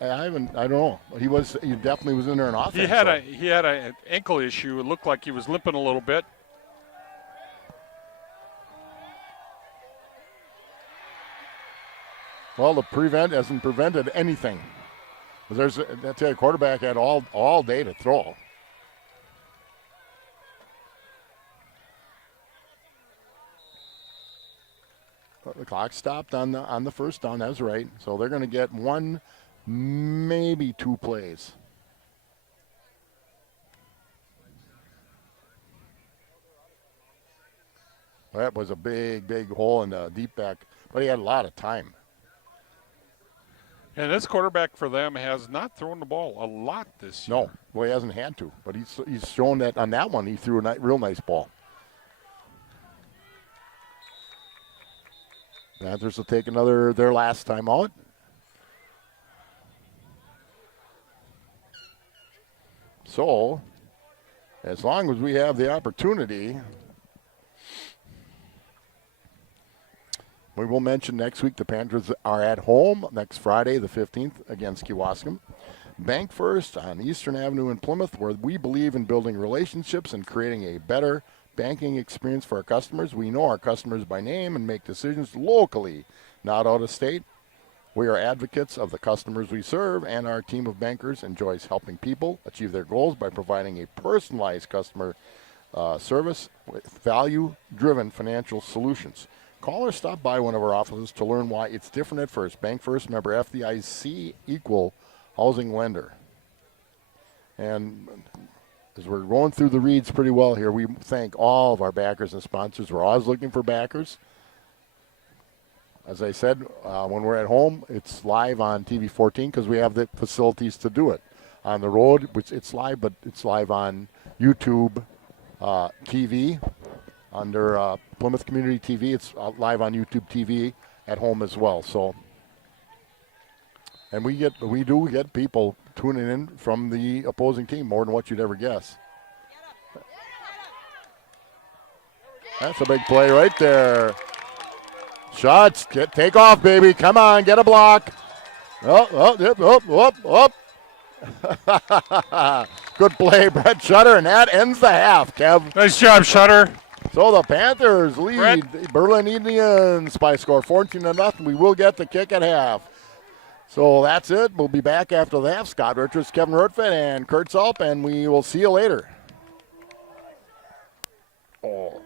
I don't know. He definitely was in there in offense. He had an ankle issue. It looked like he was limping a little bit. Well, the prevent hasn't prevented anything. That quarterback had all day to throw. The clock stopped on the first down. That's right. So they're going to get 1, maybe 2 plays. That was a big hole in the deep back, but he had a lot of time. And this quarterback for them has not thrown the ball a lot this year. No, well, he hasn't had to, but he's shown that on that one he threw a real nice ball. Panthers will take their last time out. So, as long as we have the opportunity, we will mention next week the Panthers are at home next Friday, the 15th, against Kewaskum. Bank First on Eastern Avenue in Plymouth, where we believe in building relationships and creating a better banking experience for our customers. We know our customers by name and make decisions locally, not out of state. We are advocates of the customers we serve, and our team of bankers enjoys helping people achieve their goals by providing a personalized customer service with value-driven financial solutions. Call or stop by one of our offices to learn why it's different at First. Bank First, member FDIC, equal housing lender. And as we're going through the reads pretty well here, we thank all of our backers and sponsors. We're always looking for backers. As I said, when we're at home, it's live on TV 14 because we have the facilities to do it. On the road, it's live, but it's live on YouTube TV under Plymouth Community TV. It's live on YouTube TV at home as well. So, and we do get people tuning in from the opposing team more than what you'd ever guess. That's a big play right there. Shots, take off, baby. Come on, get a block. Good play, Brett Shutter, and that ends the half, Kev. Nice job, Shutter. So the Panthers lead Berlin Indians by a score 14-0. We will get the kick at half. So that's it. We'll be back after the half. Scott Richards, Kevin Rutfit, and Kurt Salp, and we will see you later. Oh.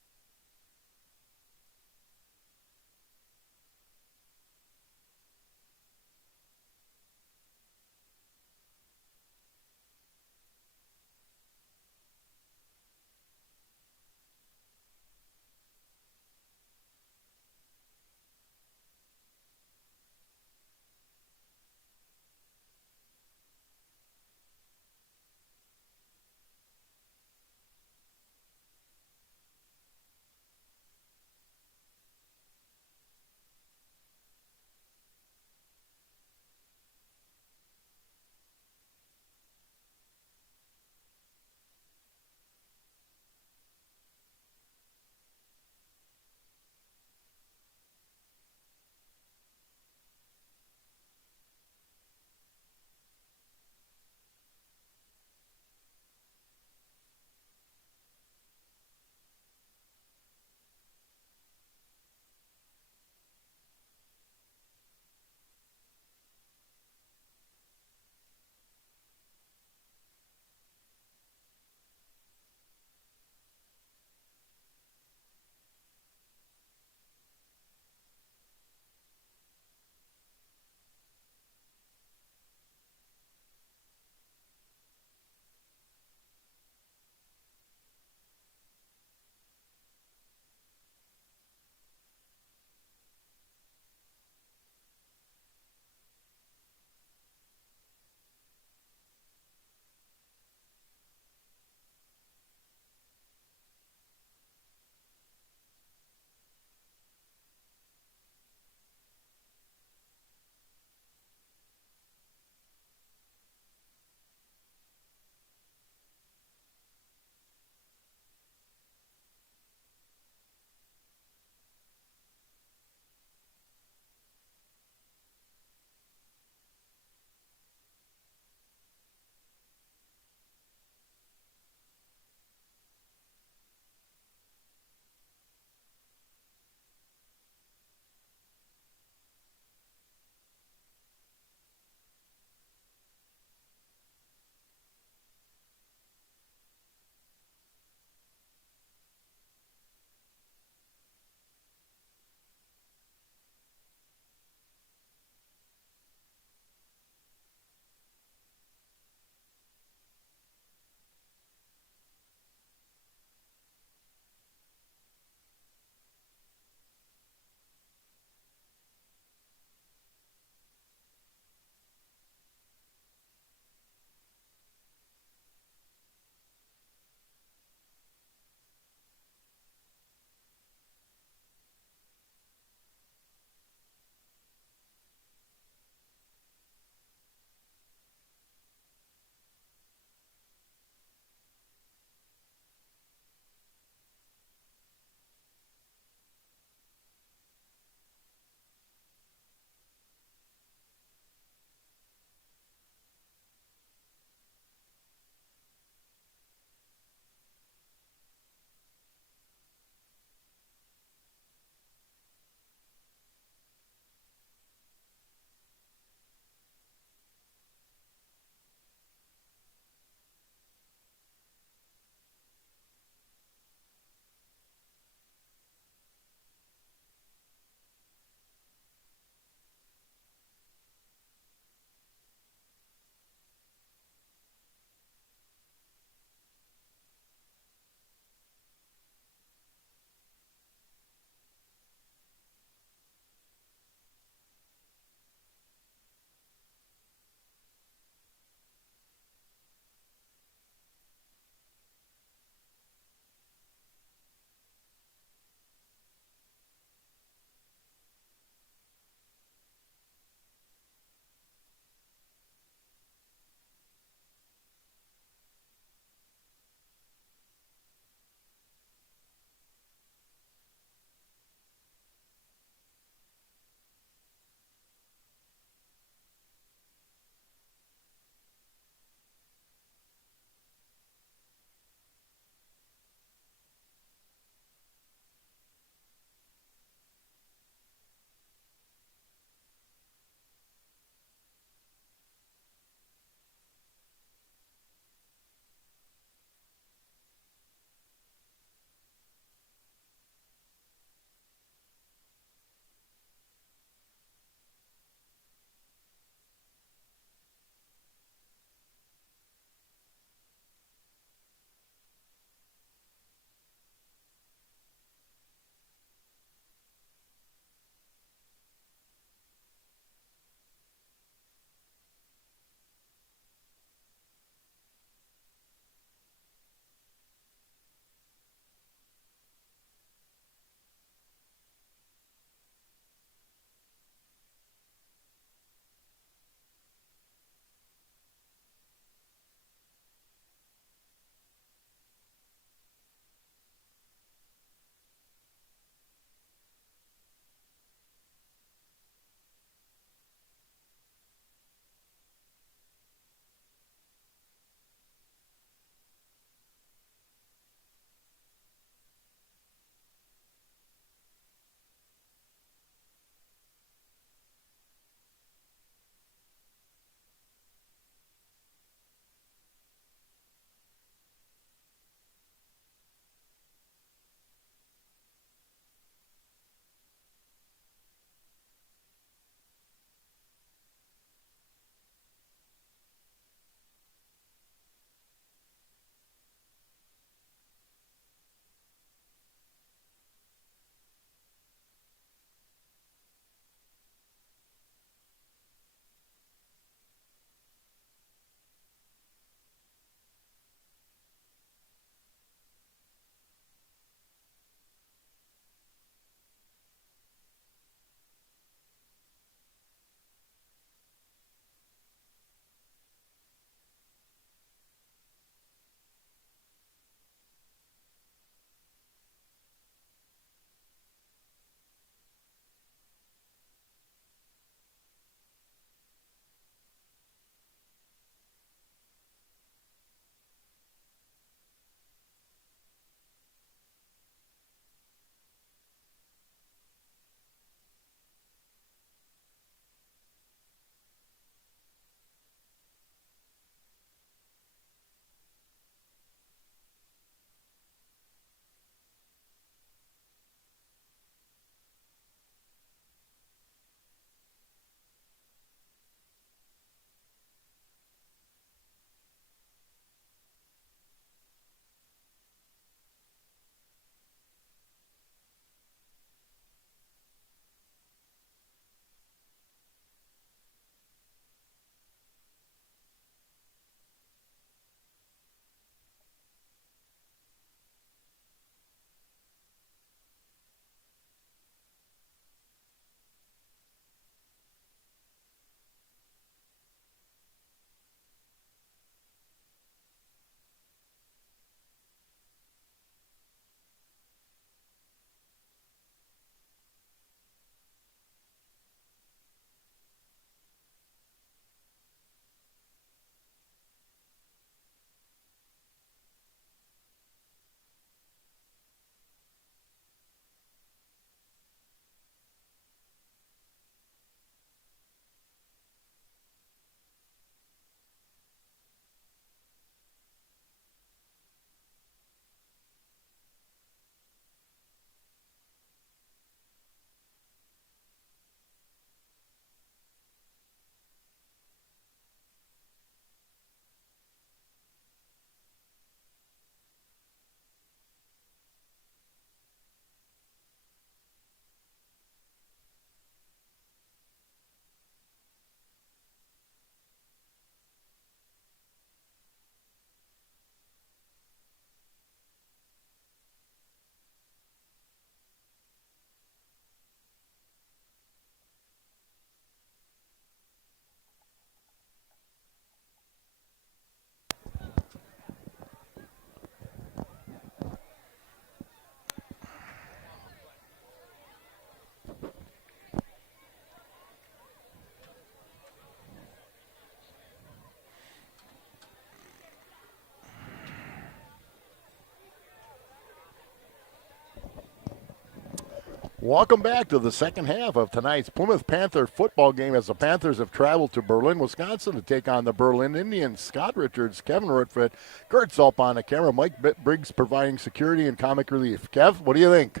Welcome back to the second half of tonight's Plymouth Panther football game as the Panthers have traveled to Berlin, Wisconsin to take on the Berlin Indians. Scott Richards, Kevin Rutford, Kurt Zulp on the camera, Mike Briggs providing security and comic relief. Kev, what do you think?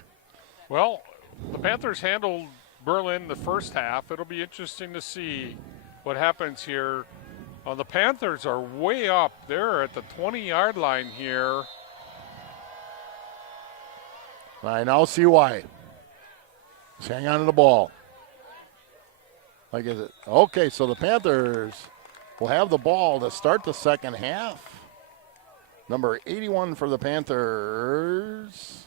Well, the Panthers handled Berlin the first half. It'll be interesting to see what happens here. The Panthers are way up. They're at the 20-yard line here. I now see why. Just hang on to the ball. Like is it? Okay, so the Panthers will have the ball to start the second half. Number 81 for the Panthers,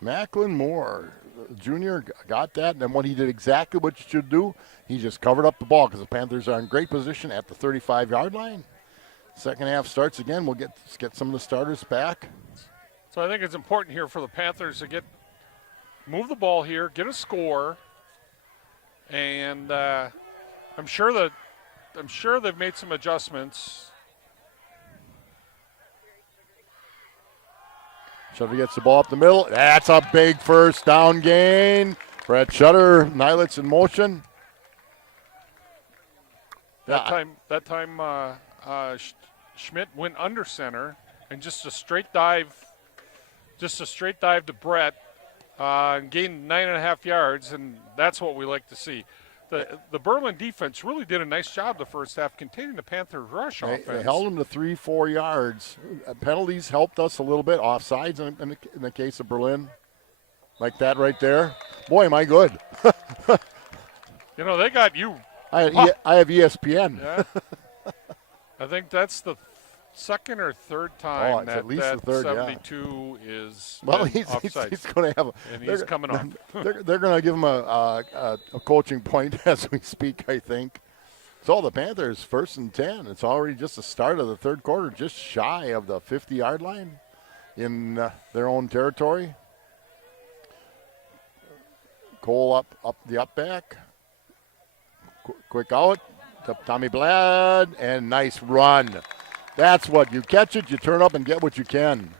Macklin Moore, Jr. got that, and then what he did exactly what you should do, he just covered up the ball because the Panthers are in great position at the 35-yard line. Second half starts again. We'll get some of the starters back. So I think it's important here for the Panthers to move the ball here, get a score, and I'm sure they've made some adjustments. Shutter gets the ball up the middle. That's a big first down gain. Brett Shutter, Nylitz in motion. That time, Schmidt went under center and just a straight dive to Brett. Gained 9.5 yards, and that's what we like to see. The Berlin defense really did a nice job the first half containing the Panther rush offense. They held them to 3-4 yards. Penalties helped us a little bit. Offsides in the case of Berlin. Like that right there. Boy, am I good. They got you. I have ESPN. Yeah. I think that's the second or third time it's at least the third, 72 is well, offside. He's going to have and he's coming off. They're going to give him a coaching point as we speak, I think. So the Panthers, 1st and 10. It's already just the start of the third quarter, just shy of the 50-yard line in their own territory. Cole up the up back. Quick out to Tommy Blad, and nice run. That's what you catch it, you turn up and get what you can.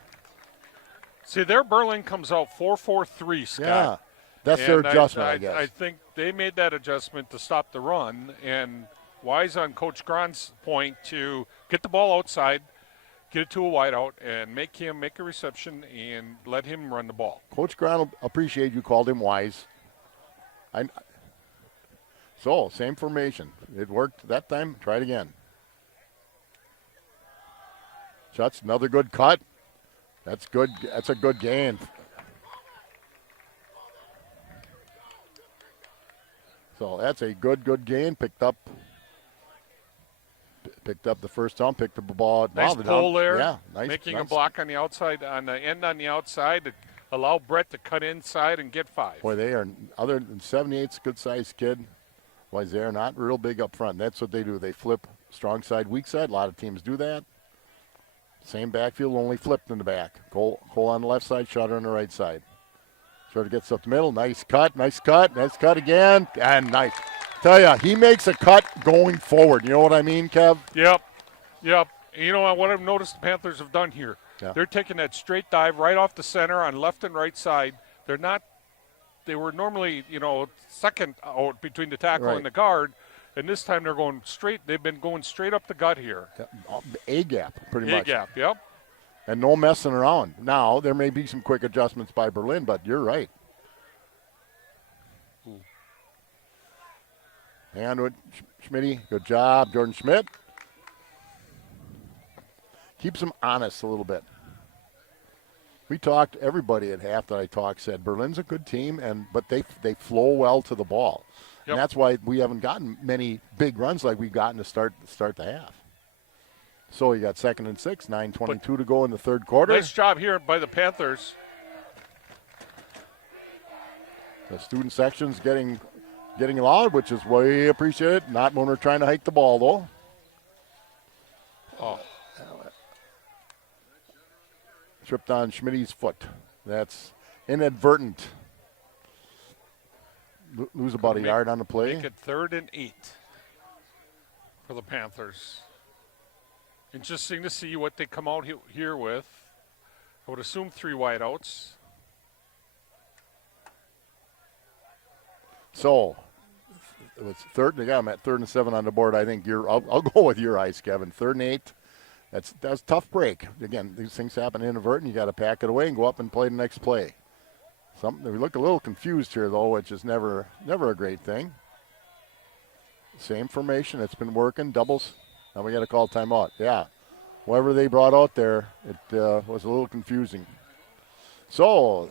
See, their Berlin comes out 4-4-3, Scott. Yeah, that's their adjustment, I guess. I think they made that adjustment to stop the run, and wise on Coach Gron's point to get the ball outside, get it to a wideout, and make him make a reception and let him run the ball. Coach Gron will appreciate you called him wise. So, same formation. It worked that time. Try it again. Shuts, another good cut. That's good. That's a good gain. So that's a good gain. Picked up the first down. Picked up the ball. Nice pull there. Yeah, nice. Making a block on the outside, on the end on the outside to allow Brett to cut inside and get 5. Boy, they are, other than 78's a good-sized kid. Boy, they're not real big up front. That's what they do. They flip strong side, weak side. A lot of teams do that. Same backfield, only flipped in the back. Cole on the left side, Shutter on the right side. Shutter gets up the middle. Nice cut again. And nice. Tell ya, he makes a cut going forward. You know what I mean, Kev? Yep. You know what I've noticed the Panthers have done here? Yeah. They're taking that straight dive right off the center on left and right side. They were normally, second out between the tackle and the guard. And this time they're going straight. They've been going straight up the gut here. A gap, pretty much. A gap, yep. And no messing around. Now, there may be some quick adjustments by Berlin, but you're right. Ooh. And with Schmitty, good job, Jordan Schmidt. Keeps them honest a little bit. We talked, everybody at half that I talked said Berlin's a good team, but they flow well to the ball. Yep. And that's why we haven't gotten many big runs like we've gotten to start the half. So you got 2nd and 6, 9:22 to go in the third quarter. Nice job here by the Panthers. The student section's getting loud, which is way appreciated. Not when we're trying to hike the ball, though. Oh. Tripped on Schmitty's foot. That's inadvertent. Lose about a yard on the play. Make it 3rd and 8 for the Panthers. Interesting to see what they come out here with. I would assume 3 wideouts. So it was third. They got them at 3rd and 7 on the board. I think I'll go with your eyes, Kevin. 3rd and 8. That's a tough break. Again, these things happen inadvertent. You got to pack it away and go up and play the next play. We look a little confused here, though, which is never a great thing. Same formation. It's been working. Doubles. Now we got to call timeout. Yeah. Whatever they brought out there, it was a little confusing. So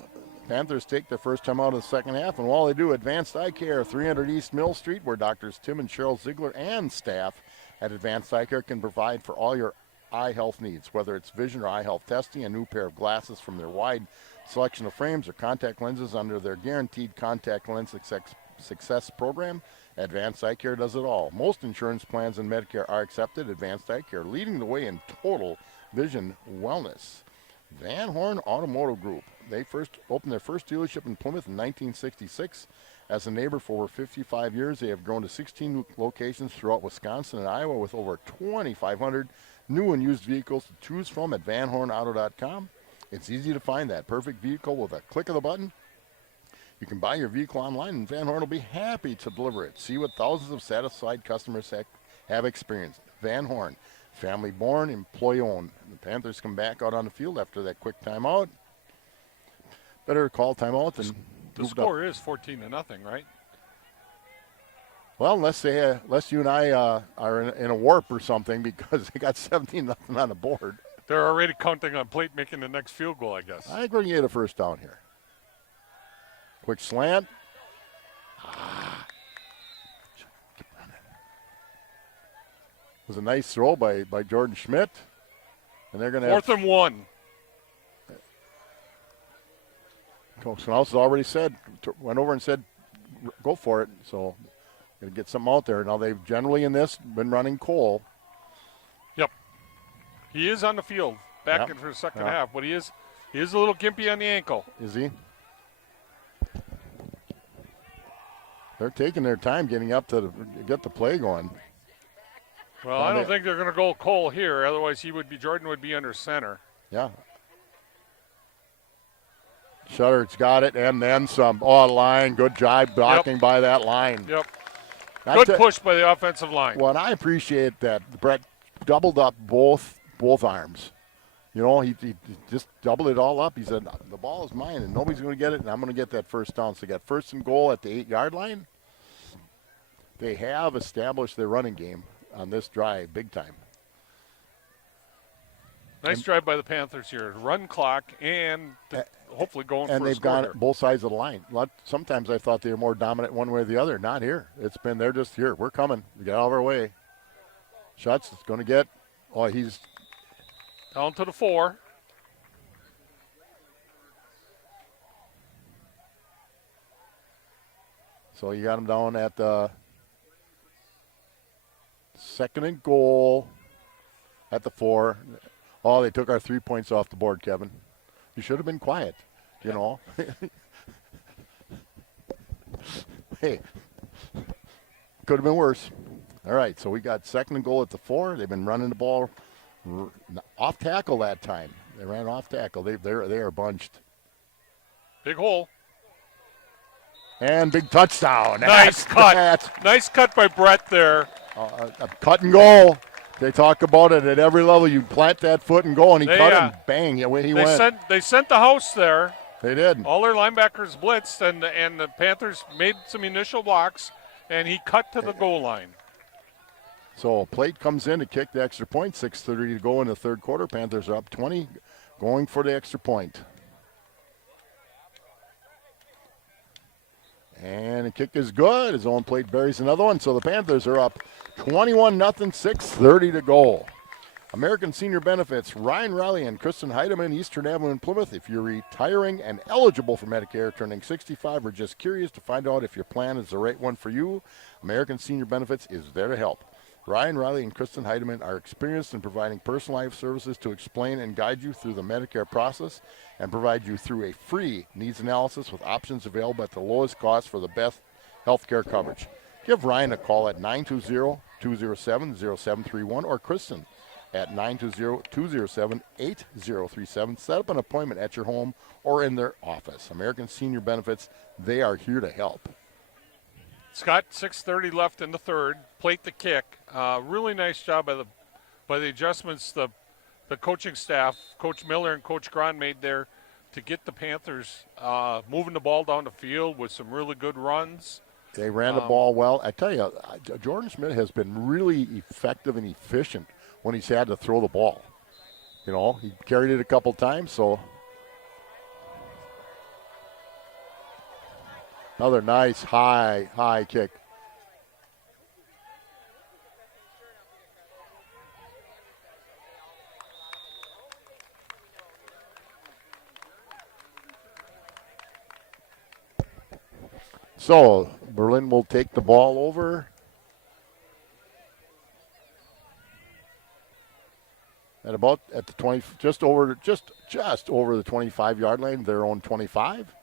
Panthers take their first time out of the second half, and while they do, Advanced Eye Care, 300 East Mill Street, where Doctors Tim and Cheryl Ziegler and staff at Advanced Eye Care can provide for all your eye health needs, whether it's vision or eye health testing, a new pair of glasses from their wide selection of frames or contact lenses under their guaranteed contact lens success program. Advanced Eye Care does it all. Most insurance plans and Medicare are accepted. Advanced Eye Care leading the way in total vision wellness. Van Horn Automotive Group. They opened their first dealership in Plymouth in 1966. As a neighbor for over 55 years, they have grown to 16 locations throughout Wisconsin and Iowa with over 2,500 new and used vehicles to choose from at vanhornauto.com. It's easy to find that perfect vehicle with a click of the button. You can buy your vehicle online, and Van Horn will be happy to deliver it. See what thousands of satisfied customers have experienced. Van Horn, family born, employee owned. The Panthers come back out on the field after that quick timeout. Better call timeout than the score is 14-0, right? Well, unless you and I are in a warp or something, because they got 17-0 on the board. They're already counting on Plate making the next field goal, I guess. I think we're going to get a first down here. Quick slant. It was a nice throw by Jordan Schmidt. And they're going to 4th and 1. Coach Knauss has already went over and said, go for it. So going to get something out there. Now they've generally in this been running Cole. Yep. He is on the field back in for the second half, but he is a little gimpy on the ankle. Is he? They're taking their time getting up to get the play going. Well, I don't think they're going to go Cole here. Otherwise, Jordan would be under center. Yeah. Shutter's got it, and then some. Oh, line. Good job blocking by that line. Yep. Good push by the offensive line. Well, and I appreciate that Brett doubled up both arms. You know, he just doubled it all up. He said, the ball is mine, and nobody's going to get it, and I'm going to get that first down. So they got 1st and goal at the 8-yard line. They have established their running game on this drive big time. Nice drive by the Panthers here. Run clock and hopefully going for a score. And they've gone both sides of the line. Sometimes I thought they were more dominant one way or the other. Not here. They're just here. We're coming. We get out of our way. Schutz is going to get, he's down to the 4. So you got him down at the 2nd and goal at the 4. Oh, they took our 3 points off the board, Kevin. You should have been quiet, you know. Hey, could have been worse. All right, so we got 2nd and goal at the 4. They've been running the ball off tackle that time. They ran off tackle. They are bunched. Big hole. And big touchdown. Nice cut. Nice cut by Brett there. A cut and goal. They talk about it at every level. You plant that foot and go, and he cut and bang, away he went. They sent the house there. They did. All their linebackers blitzed, and the Panthers made some initial blocks, and he cut to the goal line. So Plate comes in to kick the extra point. 6:30 to go in the third quarter. Panthers are up 20, going for the extra point. And the kick is good. His own Plate buries another one. So the Panthers are up 21-0, 6:30 to go. American Senior Benefits, Ryan Riley and Kristen Heidemann, Eastern Avenue in Plymouth. If you're retiring and eligible for Medicare, turning 65, or just curious to find out if your plan is the right one for you, American Senior Benefits is there to help. Ryan Riley and Kristen Heidemann are experienced in providing personalized services to explain and guide you through the Medicare process and provide you through a free needs analysis with options available at the lowest cost for the best health care coverage. Give Ryan a call at 920-207-0731 or Kristen at 920-207-8037. Set up an appointment at your home or in their office. American Senior Benefits, they are here to help. It's got 6:30 left in the third. Plate the kick. Really nice job by the adjustments the coaching staff, Coach Miller and Coach Gron made there to get the Panthers moving the ball down the field with some really good runs. They ran the ball well. I tell you, Jordan Schmidt has been really effective and efficient when he's had to throw the ball. You know, he carried it a couple times, so. Another nice high kick. So Berlin will take the ball over. At the 20, just over the 25-yard line, their own 25.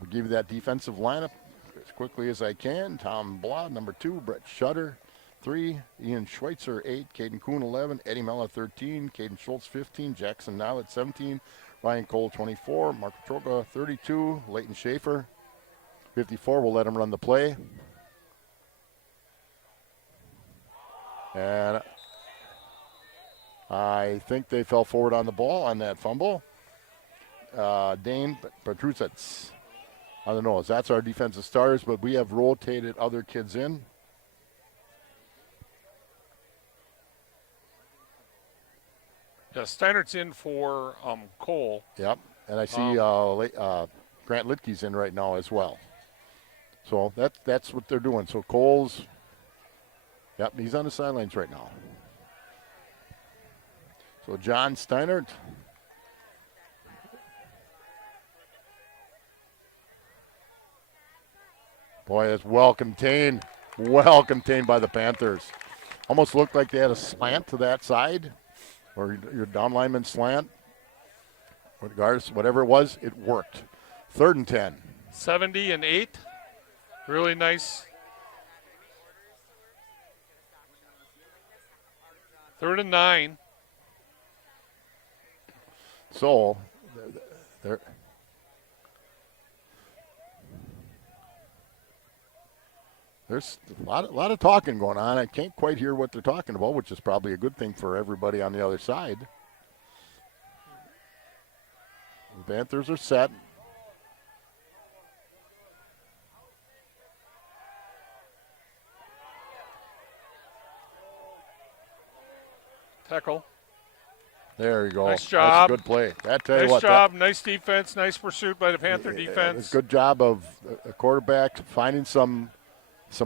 We'll give you that defensive lineup as quickly as I can. Tom Blah, number 2. Brett Shutter, 3. Ian Schweitzer, 8. Caden Kuhn, 11. Eddie Mella, 13. Caden Schultz, 15. Jackson Nilet, 17. Ryan Cole, 24. Mark Troga, 32. Leighton Schaefer, 54. We'll let him run the play. And I think they fell forward on the ball on that fumble. Dane Petrusets. I don't know. That's our defensive starters, but we have rotated other kids in. Yeah, Steinert's in for Cole. Yep, and I see Grant Litke's in right now as well. So that's what they're doing. So Cole's, yep, he's on the sidelines right now. So John Steinert. Boy, that's well contained by the Panthers. Almost looked like they had a slant to that side, or your down lineman slant. Regardless, whatever it was, it worked. 3rd and 10. 70 and 8. Really nice. 3rd and 9. So, there's a lot of talking going on. I can't quite hear what they're talking about, which is probably a good thing for everybody on the other side. The Panthers are set. Tackle. There you go. Nice job. That's a good play. Nice job. Nice defense. Nice pursuit by the Panther defense. It's a good job of a quarterback finding some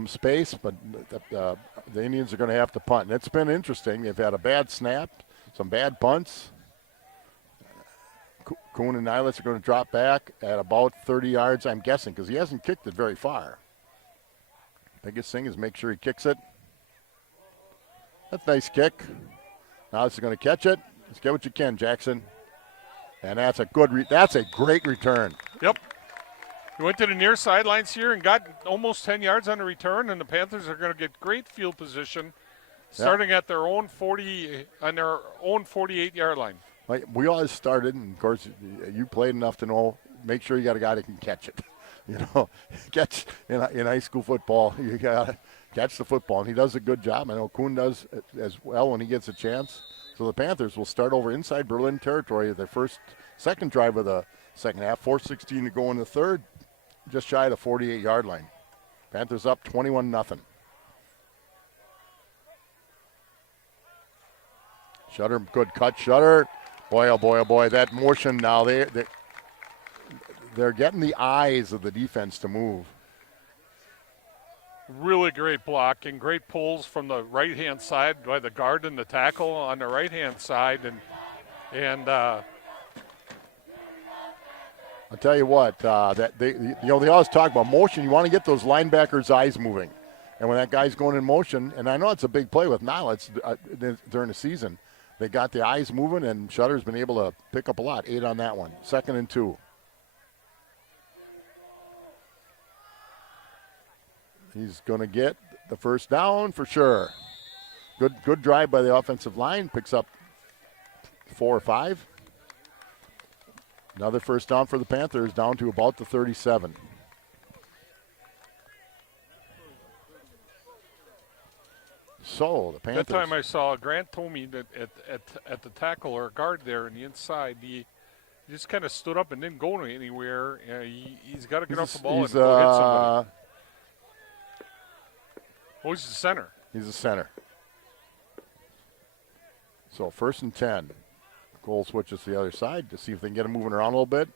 space, but the Indians are going to have to punt. And it's been interesting. They've had a bad snap, some bad punts. Kuhn and Niles are going to drop back at about 30 yards, I'm guessing, because he hasn't kicked it very far. Biggest thing is make sure he kicks it. That's a nice kick. Now he's going to catch it. Let's get what you can, Jackson. And that's a great return. Yep. He went to the near sidelines here and got almost 10 yards on the return, and the Panthers are going to get great field position starting at their own 48-yard line. We always started, and of course, you played enough to know, make sure you got a guy that can catch it. You know, catch in high school football, you got to catch the football, and he does a good job. I know Kuhn does as well when he gets a chance. So the Panthers will start over inside Berlin territory at their second drive of the second half, 4:16 to go in the third, just shy of the 48-yard line. Panthers up 21-0. Shutter, good cut, Shutter. Boy, oh boy, oh boy, that motion now, they're getting the eyes of the defense to move. Really great blocking, great pulls from the right-hand side by the guard and the tackle on the right-hand side. And I'll tell you what, that they always talk about motion. You want to get those linebackers' eyes moving. And when that guy's going in motion, and I know it's a big play with Niles during the season, they got the eyes moving, and Shutter's been able to pick up a lot. 8 on that one. 2nd and 2. He's going to get the first down for sure. Good drive by the offensive line. Picks up 4 or 5. Another first down for the Panthers, down to about the 37. So the Panthers. That time I saw, Grant told me that at the tackle or guard there on the inside, he just kind of stood up and didn't go anywhere. He's got to get off the ball and go hit somebody. Oh, he's the center. He's the center. So 1st and 10. Goal switches to the other side to see if they can get him moving around a little bit.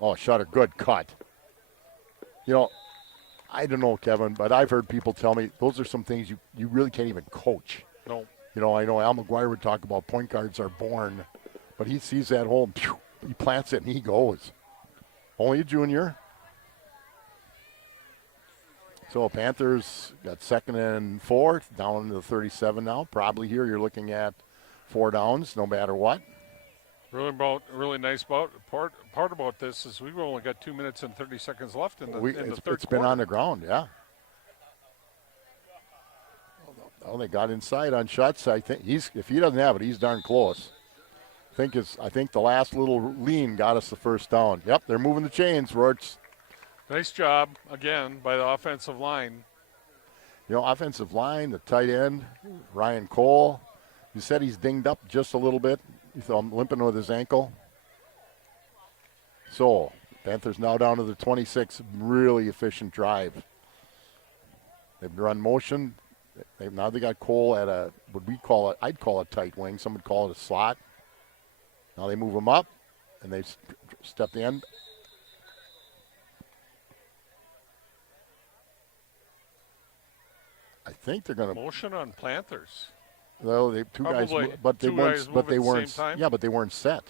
Oh, Shutter, good cut. You know, I don't know, Kevin, but I've heard people tell me those are some things you really can't even coach. No. You know, I know Al McGuire would talk about point guards are born, but he sees that hole and he plants it and he goes. Only a junior. So Panthers got 2nd and 4, down to the 37 now. Probably here you're looking at 4 downs no matter what. Really nice part about this is we've only got 2 minutes and 30 seconds left in the third quarter. It's been on the ground, yeah. Oh, they got inside on shots. I think if he doesn't have it, he's darn close. I think the last little lean got us the first down. Yep, they're moving the chains, Rourke. Nice job again by the offensive line. You know, offensive line, the tight end, Ryan Cole. You said he's dinged up just a little bit. He's limping with his ankle. So, Panthers now down to the 26. Really efficient drive. They've run motion. Now they got Cole at I'd call it tight wing. Some would call it a slot. Now they move him up, and they step the end. I think they're going to motion on Panthers. Well, two guys, but they weren't. Yeah, but they weren't set.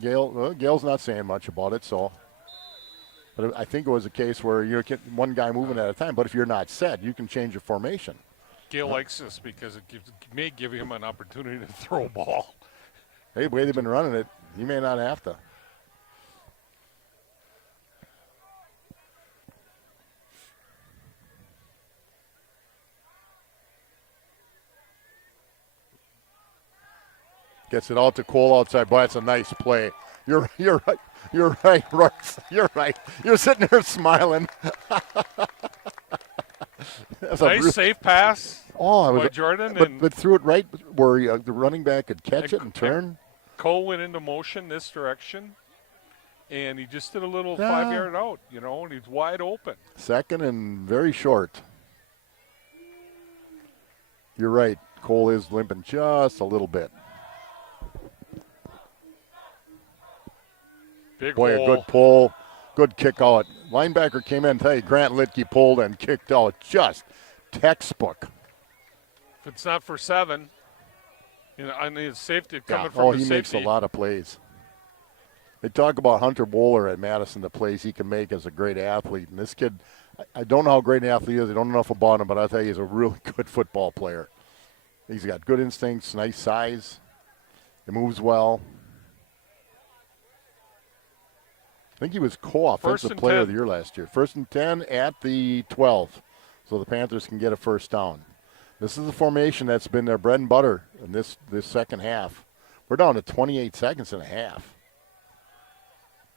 Gail's not saying much about it, so. But I think it was a case where you get one guy moving at a time. But if you're not set, you can change your formation. Gail likes this because it may give him an opportunity to throw a ball. Hey, the way they've been running it, he may not have to. Gets it out to Cole outside. Boy, that's a nice play. You're right. You're right, Royce. You're right. You're sitting there smiling. Nice safe pass by Jordan. But threw it right where the running back could catch it and turn. Cole went into motion this direction, and he just did a little 5-yard out, and he's wide open. 2nd and very short. You're right. Cole is limping just a little bit. Big Boy, hole. A good pull, good kick out. Linebacker came in, tell you, Grant Litke pulled and kicked out. Just textbook. If it's not for 7, I need safety coming from the safety. He makes a lot of plays. They talk about Hunter Bowler at Madison, the plays he can make as a great athlete. And this kid, I don't know how great an athlete he is. I don't know enough about him, but I'll tell you, he's a really good football player. He's got good instincts, nice size. He moves well. I think he was co-offensive player of the year last year. 1st and 10 at the 12. So the Panthers can get a first down. This is a formation that's been their bread and butter in this second half. We're down to 28 seconds and a half.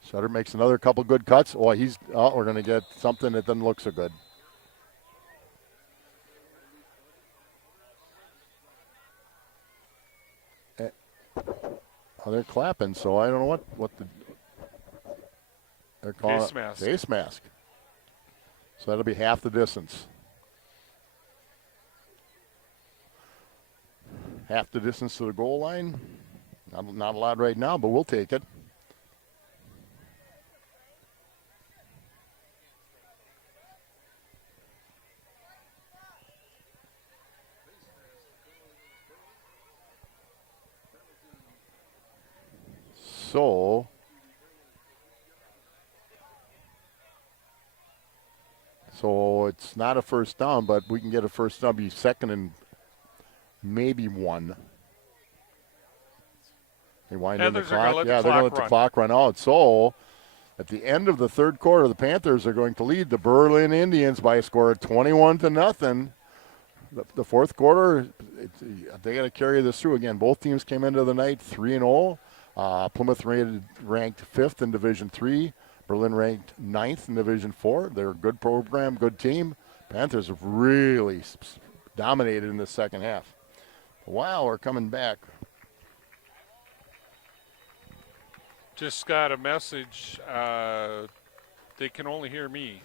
Sutter makes another couple good cuts. We're going to get something that doesn't look so good. They're clapping, so I don't know what the... They're calling face mask. Face mask. So that'll be half the distance. Half the distance to the goal line. Not a lot right now, but we'll take it. So it's not a first down, but we can get a first down, be 2nd and maybe 1. They wind in the clock. They're going to let the clock run out. So at the end of the third quarter, the Panthers are going to lead the Berlin Indians by a score of 21-0. The fourth quarter, they got to carry this through. Again, both teams came into the night 3-0. Plymouth ranked 5th in Division III. Berlin ranked 9th in Division IV. They're a good program, good team. Panthers have really dominated in the second half. Wow, we're coming back. Just got a message. They can only hear me.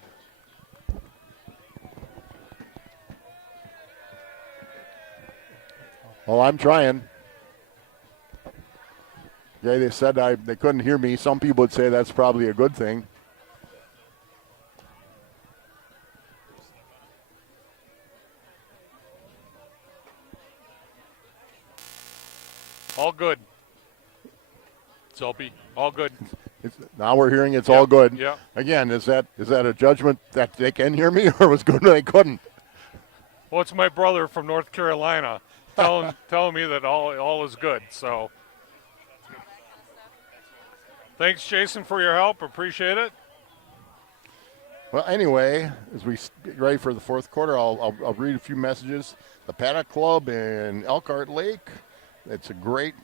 Well, I'm trying. Yeah, they said they couldn't hear me. Some people would say that's probably a good thing. All good. Soapy, all good. Now we're hearing it's all good. Yeah. Again, is that a judgment that they can hear me, or was good when they couldn't? Well, it's my brother from North Carolina telling me that all is good. So, thanks, Jason, for your help. Appreciate it. Well, anyway, as we get ready for the fourth quarter, I'll read a few messages. The Paddock Club in Elkhart Lake. It's a great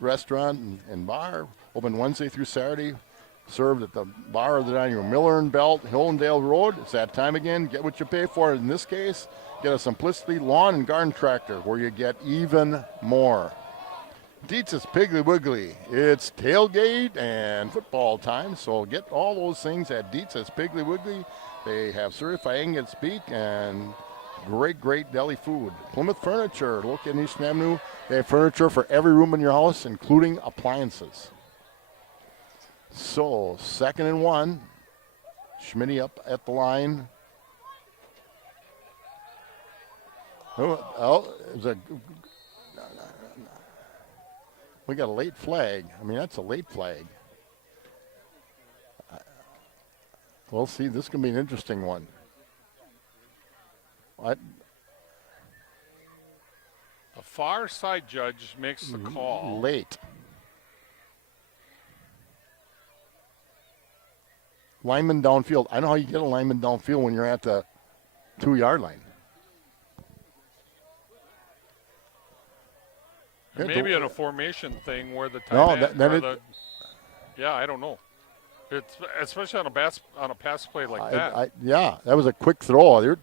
restaurant and bar. Open Wednesday through Saturday. Served at the bar of the dining room. Miller and Belt, Hillendale Road. It's that time again. Get what you pay for. In this case, get a Simplicity Lawn and Garden Tractor where you get even more. Dietz's Piggly Wiggly. It's tailgate and football time, so get all those things at Dietz's Piggly Wiggly. They have certified Angus beef and great deli food. Plymouth Furniture, located in Eastern Avenue. They have furniture for every room in your house, including appliances. So, 2nd and 1. Schmitty up at the line. We got a late flag. I mean, that's a late flag. We'll see. This is going to be an interesting one. The far side judge makes the call. Late. Lineman downfield. I know how you get a lineman downfield when you're at the 2-yard line. Maybe in a formation thing where the tight end. Yeah, I don't know. It's especially on a pass play like that. Yeah, that was a quick throw. You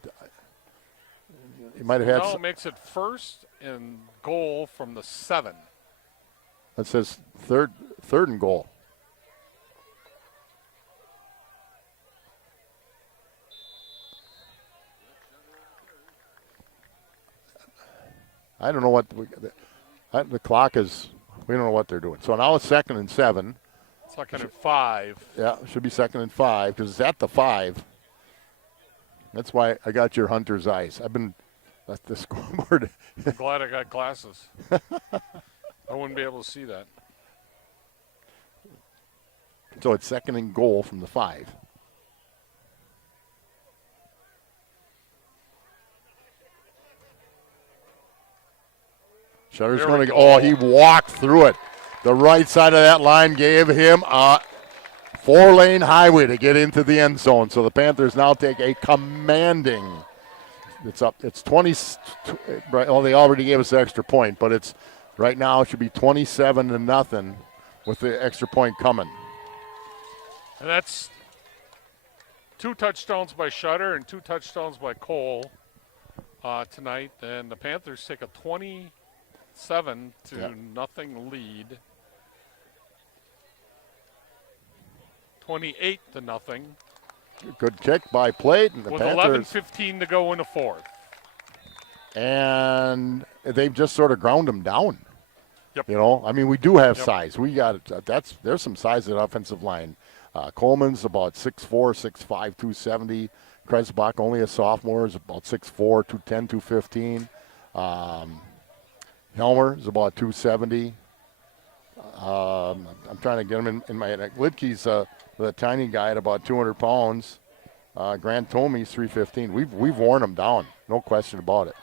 might have had. No, makes it 1st and goal from the 7. That says third and goal. I don't know what the clock is. We don't know what they're doing. So now it's 2nd and 7. 2nd and 5. Yeah, it should be 2nd and 5 because it's at the 5. That's why I got your hunter's eyes. I've been at the scoreboard. I'm glad I got glasses. I wouldn't be able to see that. So it's 2nd and goal from the 5. Shutter's going to go. Oh, he walked through it. The right side of that line gave him a 4-lane highway to get into the end zone. So the Panthers now take a commanding. It's up. It's 20. Well, they already gave us the extra point, but it's right now. It should be 27-0 with the extra point coming. And that's 2 touchdowns by Shutter and 2 touchdowns by Cole tonight. And the Panthers take a 27-0 lead. 28-0. Good kick by Plate. And the with Panthers, 11:15 to go in the 4th. And they've just sort of ground them down. Yep. You know, I mean, we do have size. We got there's some size at offensive line. Coleman's about 6'4", 6'5", 270. Kresbach, only a sophomore, is about 6'4", 210, 215. Helmer is about 270. I'm trying to get him in my head. Lidke's the tiny guy at about 200 pounds. Grant Tomey's 315. We've worn them down, no question about it.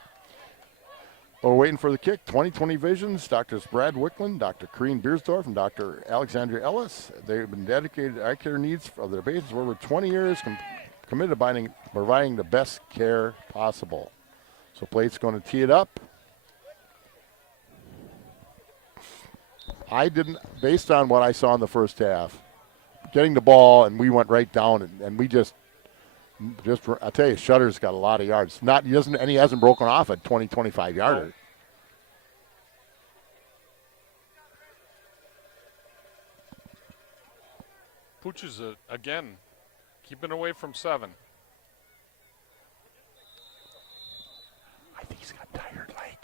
We're waiting for the kick. 20/20 Visions, Drs. Brad Wicklund, Dr. Kareen Beersdorf, and Dr. Alexandria Ellis. They've been dedicated to eye care needs of their patients for over 20 years, committed to providing the best care possible. So Plate's going to tee it up. Based on what I saw in the first half, getting the ball, and we went right down, and we just I'll tell you, Shutter's got a lot of yards. He hasn't broken off a 20, 25 yarder. No. Pooch is, again, keeping away from 7. I think he's got tired leg.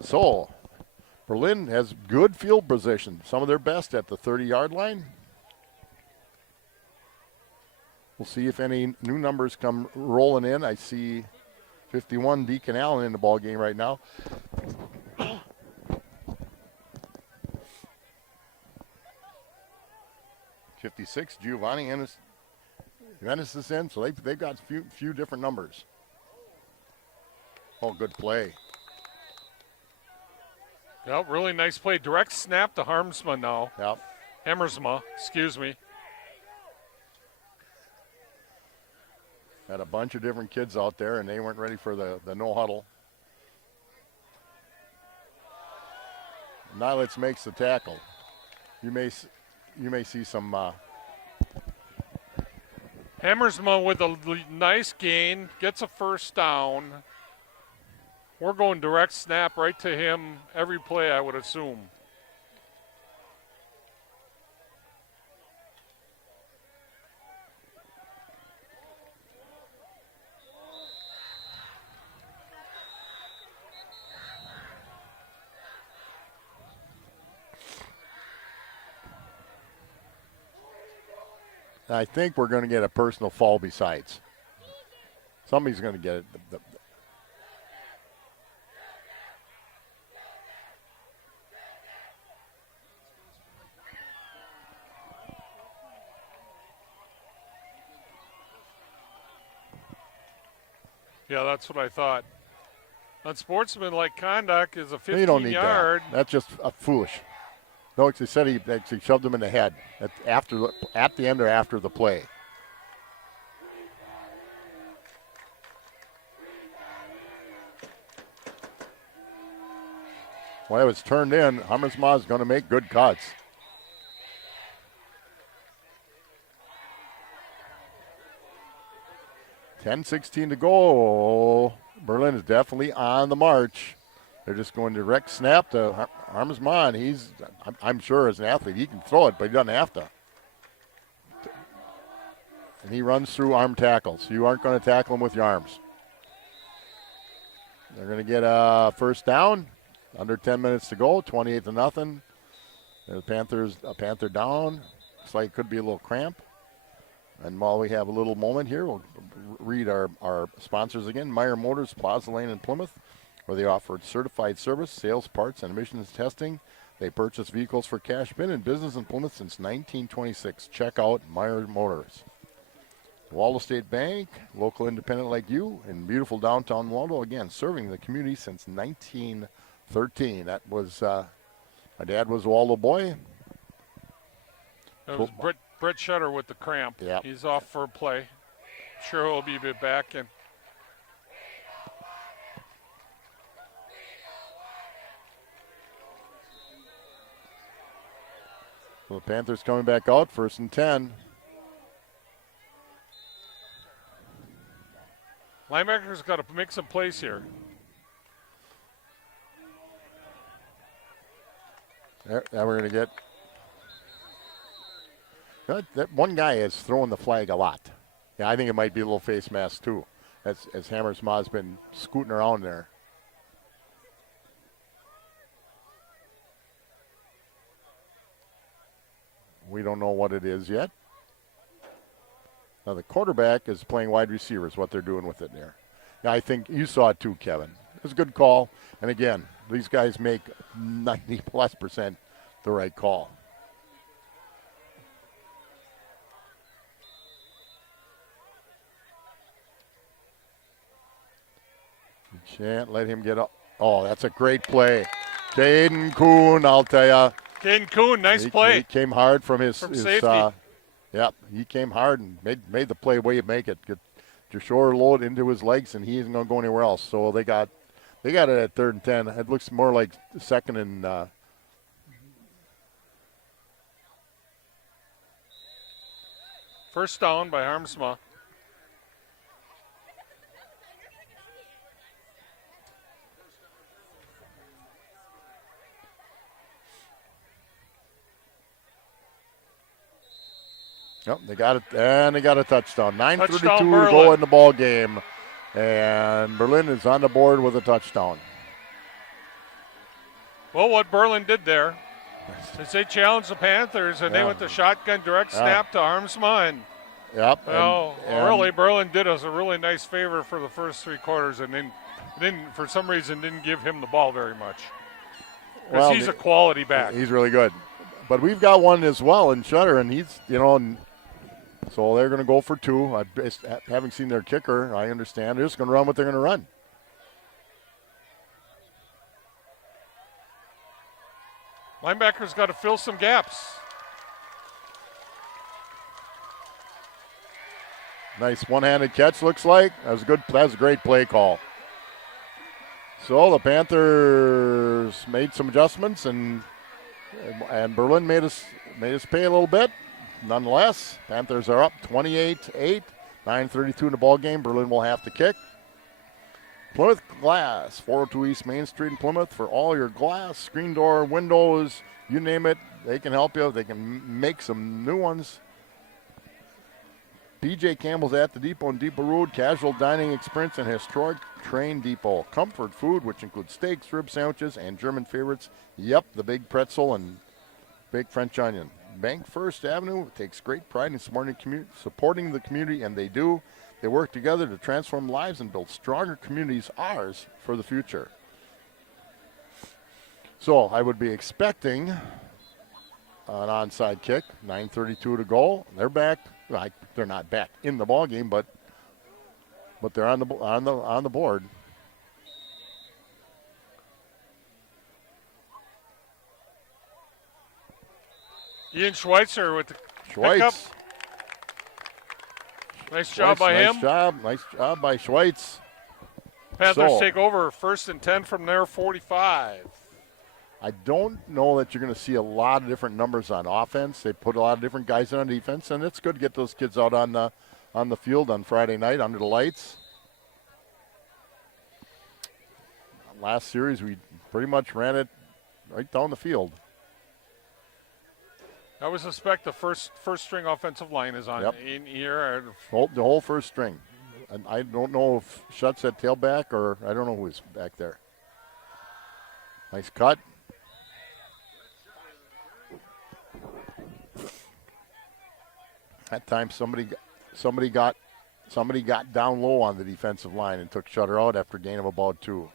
So, Berlin has good field position, some of their best at the 30-yard line. We'll see if any new numbers come rolling in. I see 51 Deacon Allen in the ball game right now. 56, Giovanni Ennis is in, so they've got a few different numbers. Oh, good play. Yep, really nice play. Direct snap to Harmsma now. Yep. Hammersma, excuse me. Had a bunch of different kids out there, and they weren't ready for the no huddle. Nilitz makes the tackle. You may see some. Hammersma with a nice gain, gets a first down. We're going direct snap right to him every play, I would assume. I think we're going to get a personal foul besides. Somebody's going to get it. Yeah, that's what I thought. Unsportsmanlike conduct is a 15-yard. You don't need that. That's just foolish. No, he said he actually shoved him in the head at the end or after the play. Well, it was turned in. Hammersma is going to make good cuts. $10:16 to go. Berlin is definitely on the march. They're just going direct snap to Harmsma, and I'm sure as an athlete he can throw it, but he doesn't have to. And he runs through arm tackles. You aren't going to tackle him with your arms. They're going to get a first down. Under 10 minutes to go, 28-0. The Panthers, a Panther down. Looks like it could be a little cramp. And while we have a little moment here, we'll read our sponsors again. Meyer Motors, Plaza Lane in Plymouth, where they offer certified service, sales, parts, and emissions testing. They purchase vehicles for cash. Been in business in Plymouth since 1926. Check out Meyer Motors. Waldo State Bank, local independent like you, in beautiful downtown Waldo. Again, serving the community since 1913. That was, my dad was a Waldo boy. It was Brett Shutter with the cramp. Yep. He's off for a play. Sure he'll be back. And so the Panthers coming back out, 1st and 10. Linebacker's got to make some plays here. Now we're going to get. That one guy is throwing the flag a lot. Yeah, I think it might be a little face mask too, as Hammersma's been scooting around there. We don't know what it is yet. Now the quarterback is playing wide receiver is what they're doing with it there. Now I think you saw it too, Kevin. It was a good call. And again, these guys make 90+% the right call. You can't let him get up. Oh, that's a great play. Caden Kuhn, I'll tell you. Caden Kuhn, nice play. He came hard from his safety. Yep, he came hard and made the play where you make it. Get your shoulder load into his legs, and he isn't going to go anywhere else. So they got it at 3rd and 10. It looks more like 2nd and First down by Armsma. Yep, they got it, and they got a touchdown. 9:32 Touchdown, to go Berlin. in the ball game, and Berlin is on the board with a touchdown. Well, what Berlin did there is they challenged the Panthers, and they went to shotgun direct snap to Armsma, and Yep. well, and really, Berlin did us a really nice favor for the first 3 quarters, and then for some reason didn't give him the ball very much. Because he's a quality back. He's really good. But we've got one as well in Shutter, and he's, so they're going to go for 2. Having seen their kicker, I understand. They're just going to run what they're going to run. Linebacker's got to fill some gaps. Nice one-handed catch, looks like. That was a great play call. So the Panthers made some adjustments, and Berlin made us pay a little bit. Nonetheless, Panthers are up 28-8, 9:32 in the ball game. Berlin will have to kick. Plymouth Glass, 402 East Main Street in Plymouth, for all your glass, screen door, windows, you name it, they can help you. They can make some new ones. PJ Campbell's at the Depot and Depot Road, casual dining experience and historic train depot. Comfort food, which includes steaks, rib sandwiches, and German favorites. Yep, the big pretzel and big French onion. Bank First Avenue takes great pride in supporting the community, and they do. They work together to transform lives and build stronger communities, ours, for the future. So I would be expecting an onside kick, 9:32 to go. They're back. They're not back in the ball game, but they're on the board. Ian Schweitzer with the pickup. Nice job by him. Nice job by Schweitz. Panthers take over 1st and 10 from their 45. I don't know that you're going to see a lot of different numbers on offense. They put a lot of different guys in on defense, and it's good to get those kids out on the field on Friday night under the lights. Last series, we pretty much ran it right down the field. I would suspect the first string offensive line is on in here. The whole first string. And I don't know if Schutz at tailback, or I don't know who's back there. Nice cut. That time somebody got down low on the defensive line and took Shutter out after a gain of about 2.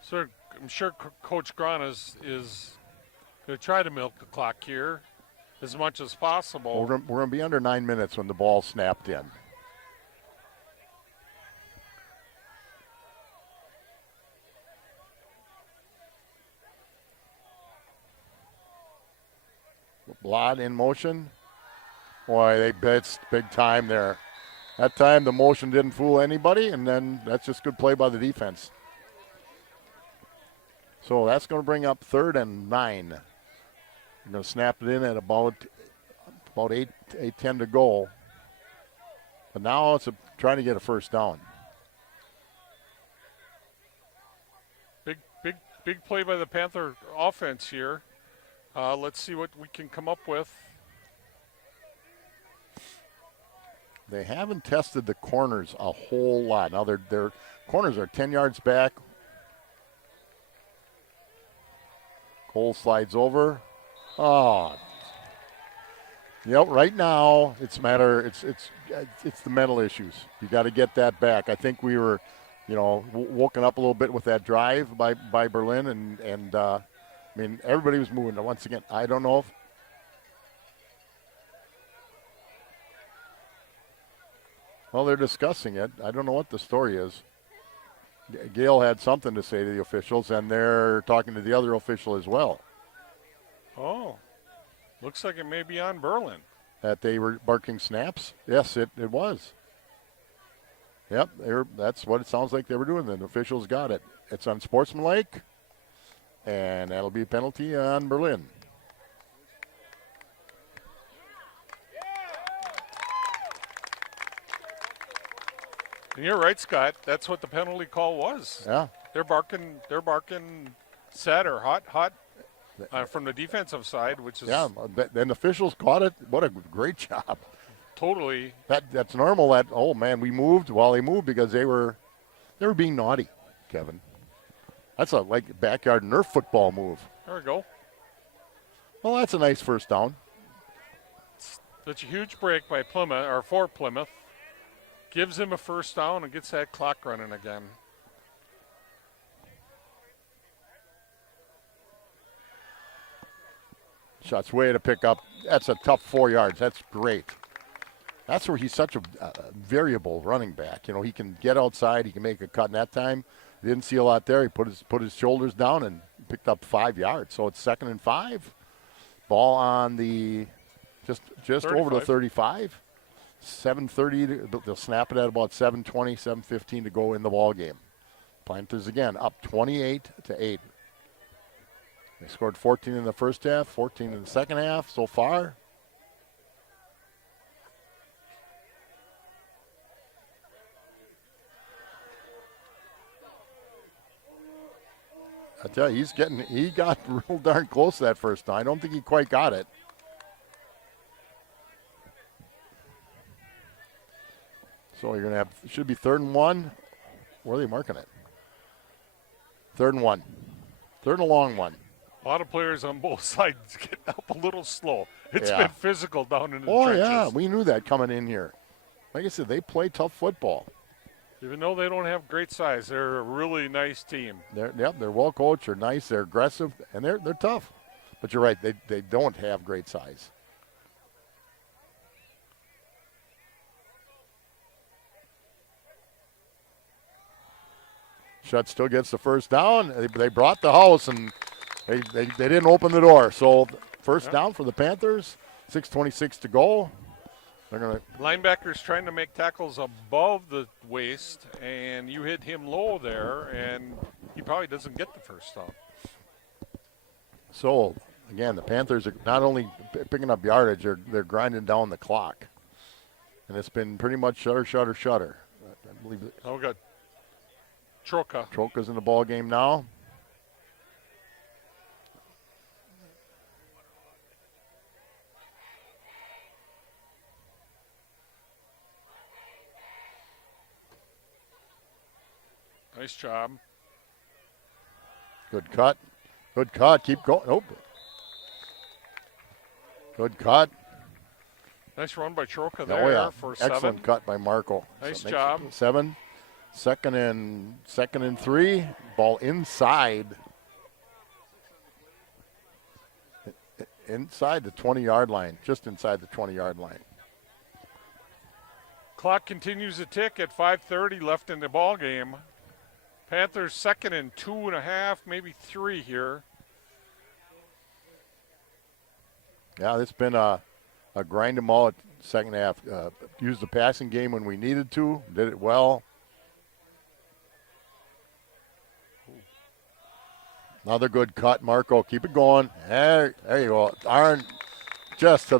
So I'm sure Coach Grahn is going to try to milk the clock here as much as possible. We're going to be under 9 minutes when the ball snapped in. Blot in motion. Boy, it's big time there. That time the motion didn't fool anybody, and then that's just good play by the defense. So that's going to bring up 3rd and 9. We're going to snap it in at about 8:10 to go. But now it's trying to get a first down. Big play by the Panther offense here. Let's see what we can come up with. They haven't tested the corners a whole lot. Now their corners are 10 yards back. Cole slides over. Oh. Yep, right now it's the mental issues. You got to get that back. I think we were, woken up a little bit with that drive by Berlin, and everybody was moving. Once again, I don't know if they're discussing it. I don't know what the story is. Gail had something to say to the officials, and they're talking to the other official as well. Oh, looks like it may be on Berlin. That they were barking snaps? Yes, it was. Yep, that's what it sounds like they were doing. The officials got it. It's unsportsmanlike. And that'll be a penalty on Berlin. And you're right, Scott. That's what the penalty call was. Yeah. They're barking set or hot from the defensive side, which is Then officials caught it. What a great job. totally. That's normal. That, oh man, we moved. Well, they moved because they were being naughty, Kevin. That's a like backyard Nerf football move. There we go. Well, that's a nice first down. That's a huge break by Plymouth, or for Plymouth. Gives him a first down and gets that clock running again. Shots way to pick up. That's a tough 4 yards. That's great. That's where he's such a variable running back. You know, he can get outside. He can make a cut in that time. Didn't see a lot there. He put his shoulders down and picked up 5 yards. So it's 2nd and 5. Ball on the just over the 35. 7:30. They'll snap it at about 7:20, 7:15 to go in the ball game. Panthers again up 28-8. They scored 14 in the first half, 14 in the second half so far. I tell you, he got real darn close to that first time. I don't think he quite got it. So you're going to should be 3rd and 1. Where are they marking it? 3rd and 1. 3rd and a long one. A lot of players on both sides getting up a little slow. It's been physical down in the trenches. Oh, yeah, we knew that coming in here. Like I said, they play tough football. Even though they don't have great size, they're a really nice team. They're well coached, they're nice, they're aggressive, and they're tough. But you're right, they don't have great size. Shutt still gets the first down. They brought the house, and they didn't open the door. So first down for the Panthers, 6:26 to go. They're going to linebackers trying to make tackles above the waist, and you hit him low there, and he probably doesn't get the first down. So again, the Panthers are not only picking up yardage, they're grinding down the clock, and it's been pretty much shutter. I believe. Oh, good. Troka's in the ball game now. Nice job. Good cut. Keep going. Nope. Good cut. Nice run by Troka there for 7. Excellent cut by Marco. Nice job. 7. Second and 3. Ball inside. Inside the 20-yard line. Just inside the 20-yard line. Clock continues to tick at 5:30 left in the ball game. Panthers 2nd and 2.5, maybe 3 here. Yeah, it's been a grind them all at second half. Used the passing game when we needed to. Did it well. Another good cut, Marco. Keep it going. There you go. Darn, just the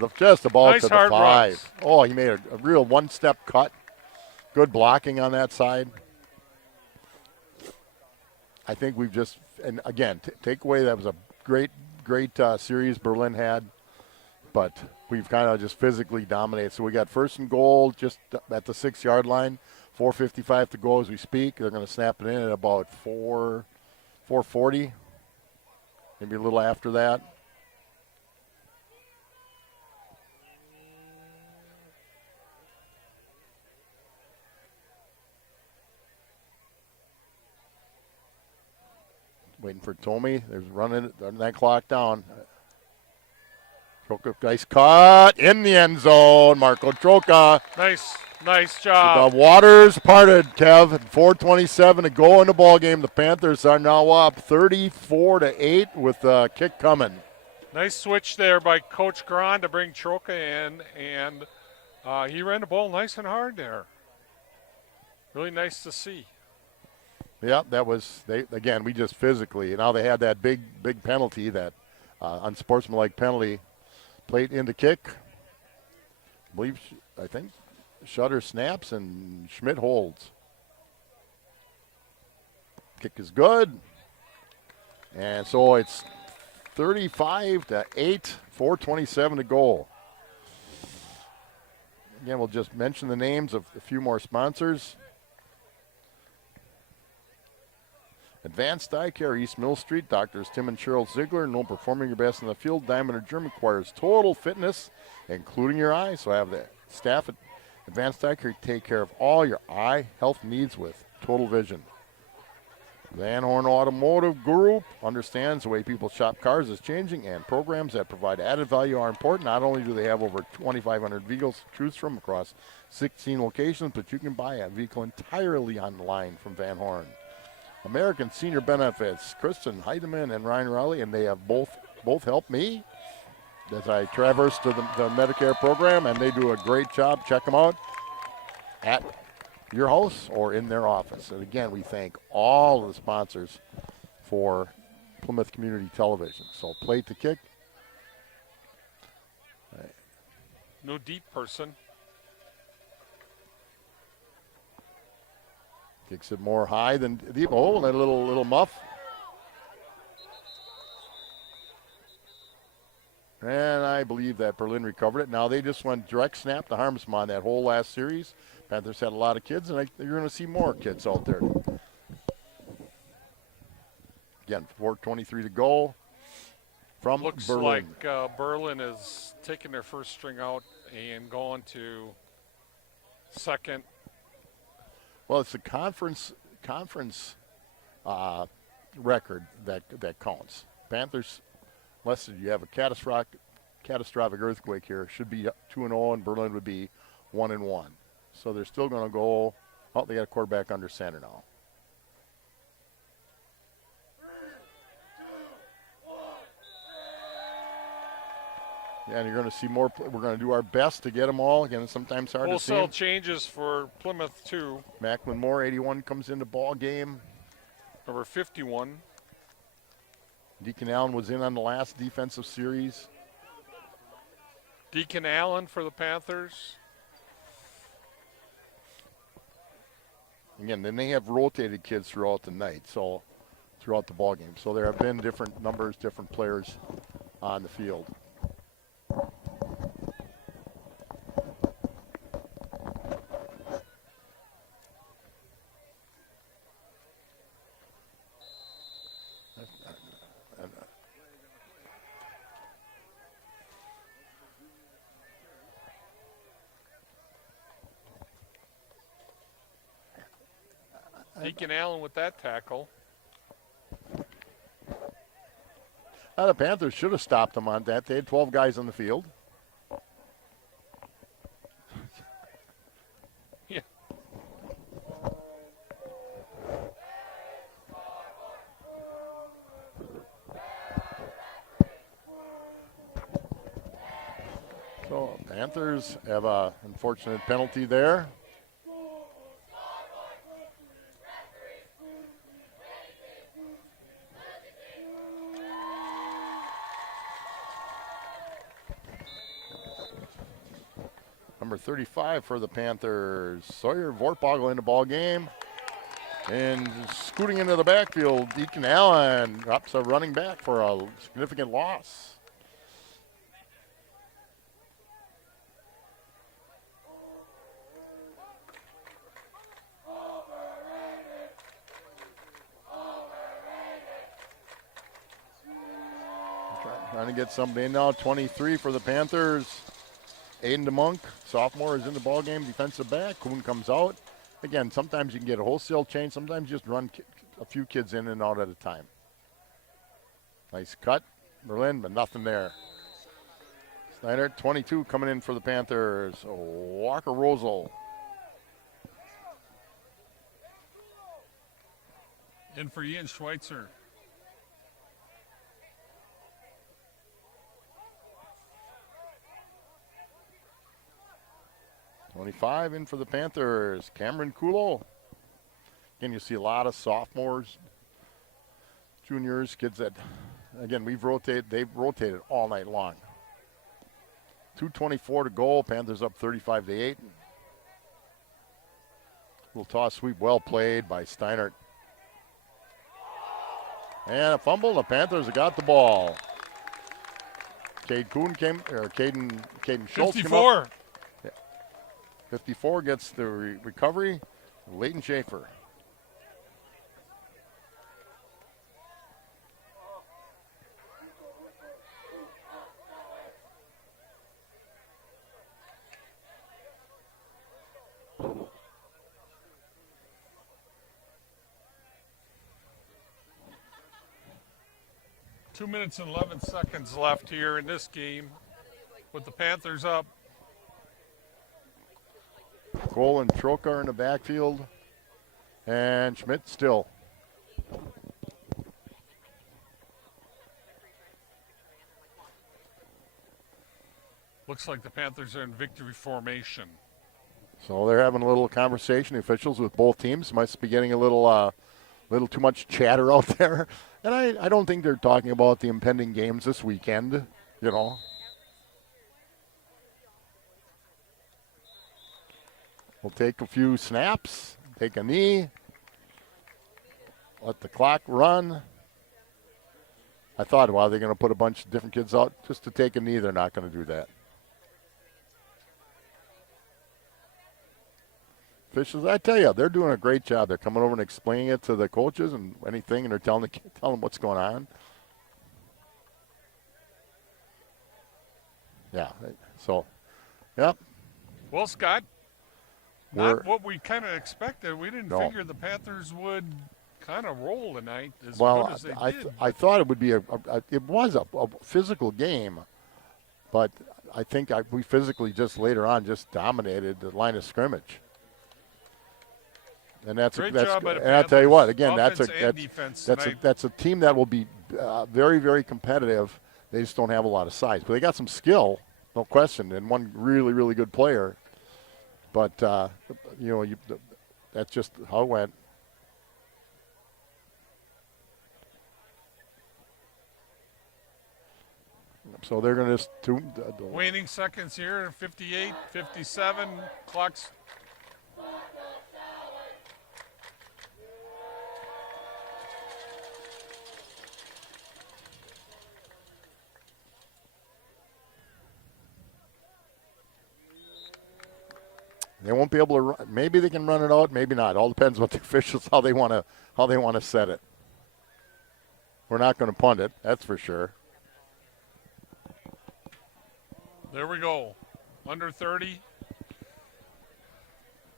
ball nice to the 5. runs. Oh, he made a real one-step cut. Good blocking on that side. I think we've just, and again, take away that was a great series Berlin had, but we've kind of just physically dominated. So we got 1st and goal just at the 6-yard line. 4:55 to go as we speak. They're going to snap it in at about 4:40. Maybe a little after that. Waiting for Tomey. There's running that clock down. Troka, nice cut in the end zone. Marco Troka. Nice job. The waters parted, Kev. 4:27 to go in the ball game. The Panthers are now up 34-8 with a kick coming. Nice switch there by Coach Grand to bring Troka in, and he ran the ball nice and hard there. Really nice to see. Yeah, that was they again. We just physically now they had that big penalty, that unsportsmanlike penalty, plate into kick. I think Shutter snaps and Schmidt holds. Kick is good, and so it's 35-8, 4:27 to go. Again, we'll just mention the names of a few more sponsors. Advanced Eye Care, East Mill Street, Doctors Tim and Cheryl Ziegler, known performing your best in the field. Diamond or Germ requires total fitness, including your eyes. So have the staff at Advanced Eye Care take care of all your eye health needs with total vision. Van Horn Automotive Group understands the way people shop cars is changing, and programs that provide added value are important. Not only do they have over 2,500 vehicles to choose from across 16 locations, but you can buy a vehicle entirely online from Van Horn. American Senior Benefits, Kristen Heidemann and Ryan Rowley, and they have both helped me as I traverse to the Medicare program, and they do a great job. Check them out at your house or in their office. And again, we thank all of the sponsors for Plymouth Community Television. So plate to kick. No deep person. Kicks it more high than deep. Oh, and a little muff. And I believe that Berlin recovered it. Now they just went direct snap to Harmsman that whole last series. Panthers had a lot of kids, and you're going to see more kids out there. Again, 4:23 to go from Looks Berlin. like Berlin is taking their first string out and going to second. Well, it's the conference record that counts. Panthers, unless you have a catastrophic earthquake here, should be 2-0, and Berlin would be 1-1. So they're still going to go. Oh, they got a quarterback under center now. 3, 2, 1. Yeah, and you're going to see more. We're going to do our best to get them all. Again, it's sometimes hard to see. Wholesale changes for Plymouth, too. Macklin Moore, 81, comes into ball game. Number 51. Deacon Allen was in on the last defensive series. Deacon Allen for the Panthers. Again, then they have rotated kids throughout the night, so throughout the ball game. So there have been different numbers, different players on the field. Deacon Allen with that tackle. The Panthers should have stopped them on that. They had 12 guys on the field. Yeah. So Panthers have an unfortunate penalty there. Number 35 for the Panthers, Sawyer Vorpagel in the ball game. And scooting into the backfield, Deacon Allen drops a running back for a significant loss. Trying to get somebody in now. 23 for the Panthers. Aiden DeMonk, sophomore, is in the ball game, defensive back. Kuhn comes out. Again, sometimes you can get a wholesale change. Sometimes you just run a few kids in and out at a time. Nice cut, Berlin, but nothing there. Snyder, 22, coming in for the Panthers. Walker Rosal. In for Ian Schweitzer. $25 in for the Panthers. Cameron Kulo. Again, you see a lot of sophomores, juniors, kids that, again, they've rotated all night long. 2:24 to go. Panthers up 35-8. Little toss sweep, well played by Steinert. And a fumble. The Panthers have got the ball. Caden Schultz 54. 54 gets the recovery. Leighton Schaefer. Two minutes and 11 seconds left here in this game with the Panthers up. Cole and Trokar in the backfield. And Schmidt still. Looks like the Panthers are in victory formation. So they're having a little conversation, the officials with both teams. Must be getting a little too much chatter out there. And I don't think they're talking about the impending games this weekend, you know. We'll take a few snaps, take a knee, let the clock run. I thought, well, they're going to put a bunch of different kids out just to take a knee. They're not going to do that. Officials, I tell you, they're doing a great job. They're coming over and explaining it to the coaches and anything, and they're telling them what's going on. Yeah, so, yep. Well, Scott, not what we kind of expected. We didn't figure the Panthers would kind of roll tonight as good as they did. I thought it would be a physical game, but I think we physically just later on just dominated the line of scrimmage. And that's Great job by the and I'll tell you what, again, that's a team that will be very, very competitive. They just don't have a lot of size, but they got some skill, no question, and one really, really good player. But that's just how it went. So they're going to waning seconds here, 58, 57, clocks. They won't be able to run. Maybe they can run it out, maybe not. All depends what the officials how they want to set it. We're not going to punt it, that's for sure. There we go. Under 30.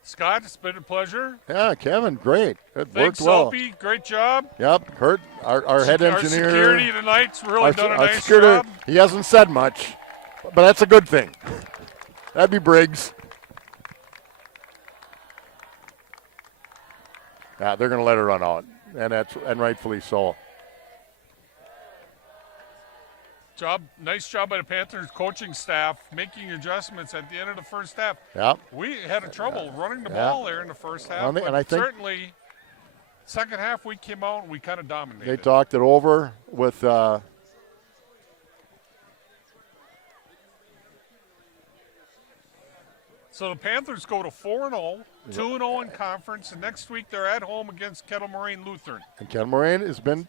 Scott, it's been a pleasure. Yeah, Kevin, great. It Thanks, worked well. Soapy. Great job. Yep, Kurt, our head engineer. Our security tonight's really done a nice security, job. He hasn't said much, but that's a good thing. That'd be Briggs. Yeah, they're going to let her run out, and rightfully so. Nice job by the Panthers coaching staff making adjustments at the end of the first half. Yep. We had trouble running the ball there in the first half, and I think certainly second half we came out and we kind of dominated. They talked it over with So the Panthers go to 4-0, 2-0 in conference, and next week they're at home against Kettle Moraine Lutheran. And Kettle Moraine has been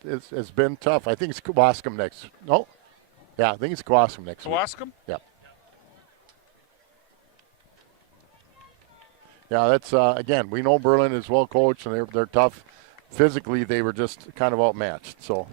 tough. I think it's Kewaskum next. No, yeah, I think it's Kewaskum next week. Kewaskum? Yeah. Yeah, that's again. We know Berlin is well coached and they're tough. Physically, they were just kind of outmatched. So